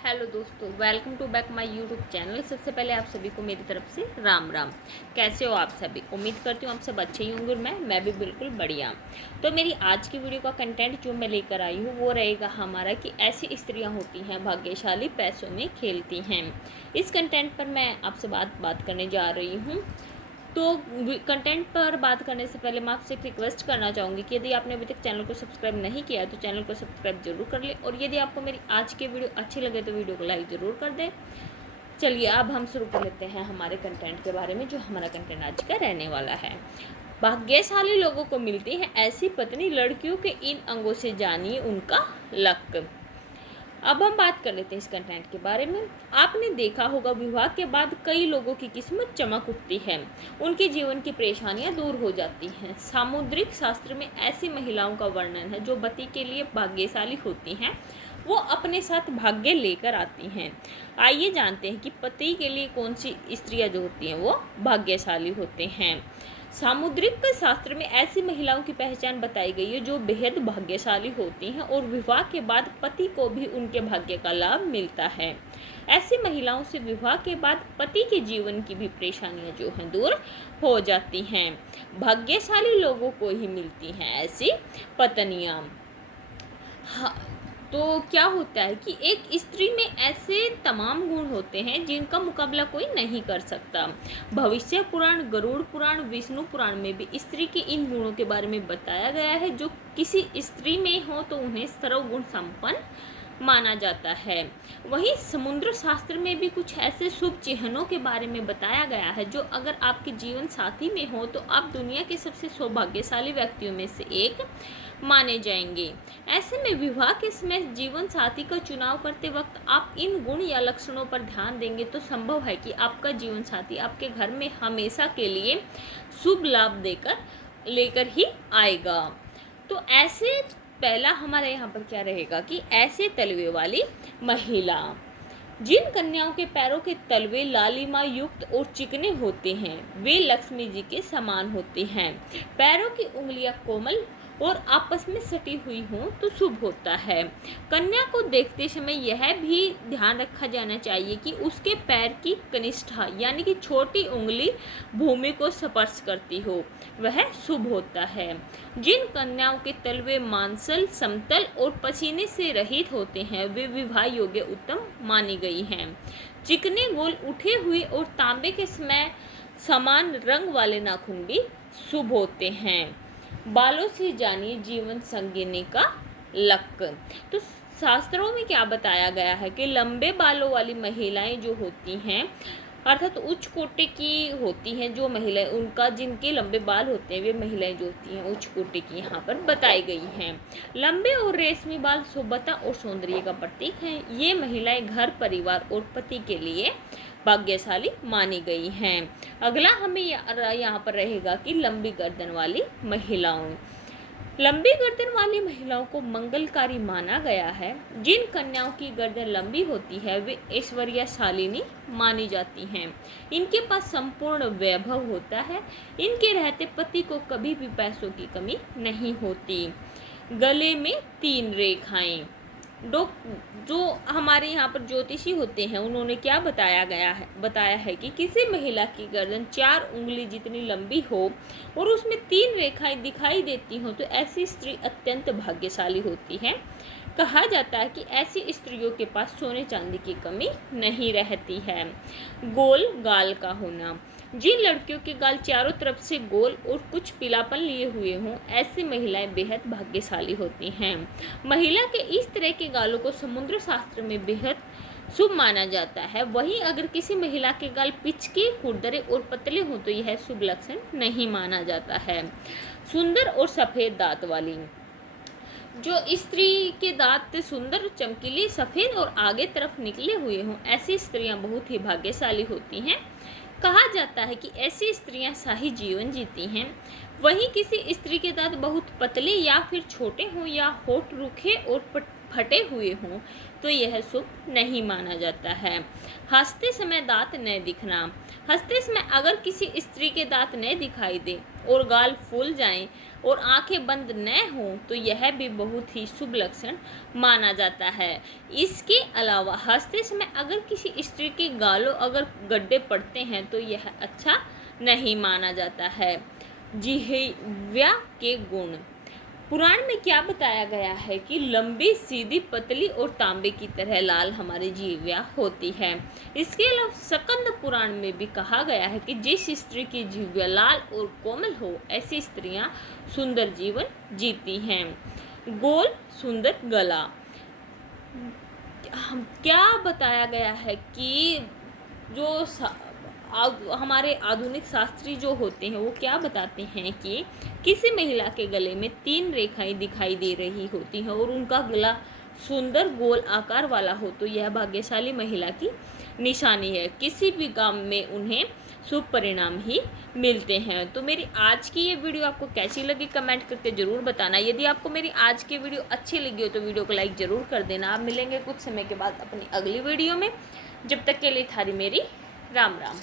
हेलो दोस्तों, welcome to back my YouTube channel. सबसे पहले आप सभी को मेरी तरफ से राम राम। कैसे हो आप सभी? उम्मीद करती हूँ आप सब अच्छे ही होंगे और मैं भी बिल्कुल बढ़िया। तो मेरी आज की वीडियो का कंटेंट जो मैं लेकर आई हूँ वो रहेगा हमारा कि ऐसी स्त्रियाँ होती हैं भाग्यशाली, पैसों में खेलती हैं। इस कंटेंट पर मैं आपसे बात करने जा रही हूँ। तो कंटेंट पर बात करने से पहले मैं आपसे एक रिक्वेस्ट करना चाहूँगी कि यदि आपने अभी तक चैनल को सब्सक्राइब नहीं किया है तो चैनल को सब्सक्राइब जरूर कर ले, और यदि आपको मेरी आज की वीडियो अच्छी लगे तो वीडियो को लाइक ज़रूर कर दें। चलिए अब हम शुरू कर लेते हैं हमारे कंटेंट के बारे में। जो हमारा कंटेंट आज का रहने वाला है, भाग्यशाली लोगों को मिलती है ऐसी पत्नी, लड़कियों के इन अंगों से जानिए उनका लक। अब हम बात कर लेते हैं इस कंटेंट के बारे में। आपने देखा होगा विवाह के बाद कई लोगों की किस्मत चमक उठती है, उनके जीवन की परेशानियां दूर हो जाती हैं। सामुद्रिक शास्त्र में ऐसी महिलाओं का वर्णन है जो पति के लिए भाग्यशाली होती हैं, वो अपने साथ भाग्य लेकर आती हैं। आइए जानते हैं कि पति के लिए कौन सी स्त्रियां जो होती हैं वो भाग्यशाली होते हैं। सामुद्रिक शास्त्र में ऐसी महिलाओं की पहचान बताई गई है जो बेहद भाग्यशाली होती हैं और विवाह के बाद पति को भी उनके भाग्य का लाभ मिलता है। ऐसी महिलाओं से विवाह के बाद पति के जीवन की भी परेशानियां जो हैं दूर हो जाती हैं। भाग्यशाली लोगों को ही मिलती हैं ऐसी पत्नियां। तो क्या होता है कि एक स्त्री में ऐसे तमाम गुण होते हैं जिनका मुकाबला कोई नहीं कर सकता। भविष्य पुराण, गरुड़ पुराण, विष्णु पुराण में भी स्त्री के इन गुणों के बारे में बताया गया है। जो किसी स्त्री में हो तो उन्हें सर्वगुण संपन्न माना जाता है। वहीं समुद्र शास्त्र में भी कुछ ऐसे शुभ चिन्हों के बारे में बताया गया है जो अगर आपके जीवन साथी में हो तो आप दुनिया के सबसे सौभाग्यशाली व्यक्तियों में से एक माने जाएंगे। ऐसे में विवाह के समय जीवन साथी का चुनाव करते वक्त आप इन गुण या लक्षणों पर ध्यान देंगे तो संभव है कि आपका जीवन साथी आपके घर में हमेशा के लिए शुभ लाभ लेकर ही आएगा। तो ऐसे पहला हमारे यहाँ पर क्या रहेगा कि ऐसे तलवे वाली महिला। जिन कन्याओं के पैरों के तलवे लालिमा युक्त और चिकने होते हैं वे लक्ष्मी जी के समान होते हैं। पैरों की उंगलियां कोमल और आपस में सटी हुई हों तो शुभ होता है। कन्या को देखते समय यह भी ध्यान रखा जाना चाहिए कि उसके पैर की कनिष्ठा यानी कि छोटी उंगली भूमि को स्पर्श करती हो, वह शुभ होता है। जिन कन्याओं के तलवे मांसल, समतल और पसीने से रहित होते हैं वे विवाह योग्य उत्तम मानी गई हैं। चिकने, गोल, उठे हुए और तांबे के समान रंग वाले नाखून भी शुभ होते हैं। बालों से जानिए जीवन संगिनी का लक। तो शास्त्रों में क्या बताया गया है कि लंबे बालों वाली महिलाएं जो होती हैं अर्थात उच्च कोटि की होती हैं, जो महिलाएं उनका जिनके लंबे बाल होते हैं वे महिलाएं जो होती हैं उच्च कोटि की यहाँ पर बताई गई हैं। लंबे और रेशमी बाल शुभता और सौंदर्य का प्रतीक हैं। ये महिलाएं घर, परिवार और पति के लिए भाग्यशाली मानी गई हैं। अगला हमें यहाँ पर रहेगा कि लंबी गर्दन वाली महिलाओं। लंबी गर्दन वाली महिलाओं को मंगलकारी माना गया है। जिन कन्याओं की गर्दन लंबी होती है वे ऐश्वर्यशालिनी मानी जाती हैं। इनके पास संपूर्ण वैभव होता है। इनके रहते पति को कभी भी पैसों की कमी नहीं होती। गले में 3 रेखाएं। जो हमारे यहाँ पर ज्योतिषी होते हैं उन्होंने क्या बताया है कि किसी महिला की गर्दन 4 उंगली जितनी लंबी हो और उसमें 3 रेखाएं दिखाई देती हों तो ऐसी स्त्री अत्यंत भाग्यशाली होती है। कहा जाता है कि ऐसी स्त्रियों के पास सोने चांदी की कमी नहीं रहती है। गोल गाल का होना। जिन लड़कियों के गाल चारों तरफ से गोल और कुछ पीलापन लिए हुए हों ऐसी महिलाएं बेहद भाग्यशाली होती हैं। महिला के इस तरह के गालों को समुद्र शास्त्र में बेहद शुभ माना जाता है। वहीं अगर किसी महिला के गाल पिचके, खुरदरे और पतले हों तो यह शुभ लक्षण नहीं माना जाता है। सुंदर और सफ़ेद दांत वाली। जो स्त्री के दांत सुंदर, चमकीले, सफ़ेद और आगे तरफ निकले हुए हों ऐसी स्त्रियां बहुत ही भाग्यशाली होती हैं। कहा जाता है कि ऐसी स्त्रियां शाही जीवन जीती हैं। वहीं किसी स्त्री के दांत बहुत पतले या फिर छोटे हों या होठ रूखे और फटे हुए हों तो यह शुभ नहीं माना जाता है। हंसते समय दांत न दिखना। हंसते समय अगर किसी स्त्री के दांत न दिखाई दे और गाल फूल जाएं और आंखें बंद न हों तो यह भी बहुत ही शुभ लक्षण माना जाता है। इसके अलावा हंसते समय अगर किसी स्त्री के गालों अगर गड्ढे पड़ते हैं तो यह अच्छा नहीं माना जाता है। जिह्वा के गुण। पुराण में क्या बताया गया है कि लंबी, सीधी, पतली और तांबे की तरह लाल हमारी जिह्वा होती है। इसके अलावा स्कंद पुराण में भी कहा गया है कि जिस स्त्री की जिह्वा लाल और कोमल हो ऐसी स्त्रियां सुंदर जीवन जीती हैं। गोल सुंदर गला। क्या बताया गया है कि जो हमारे आधुनिक शास्त्री जो होते हैं वो क्या बताते हैं कि किसी महिला के गले में 3 रेखाएं दिखाई दे रही होती हैं और उनका गला सुंदर गोल आकार वाला हो तो यह भाग्यशाली महिला की निशानी है। किसी भी काम में उन्हें शुभ परिणाम ही मिलते हैं। तो मेरी आज की ये वीडियो आपको कैसी लगी कमेंट करके ज़रूर बताना। यदि आपको मेरी आज की वीडियो अच्छी लगी हो तो वीडियो को लाइक ज़रूर कर देना। आप मिलेंगे कुछ समय के बाद अपनी अगली वीडियो में। जब तक के लिए थारी मेरी राम राम।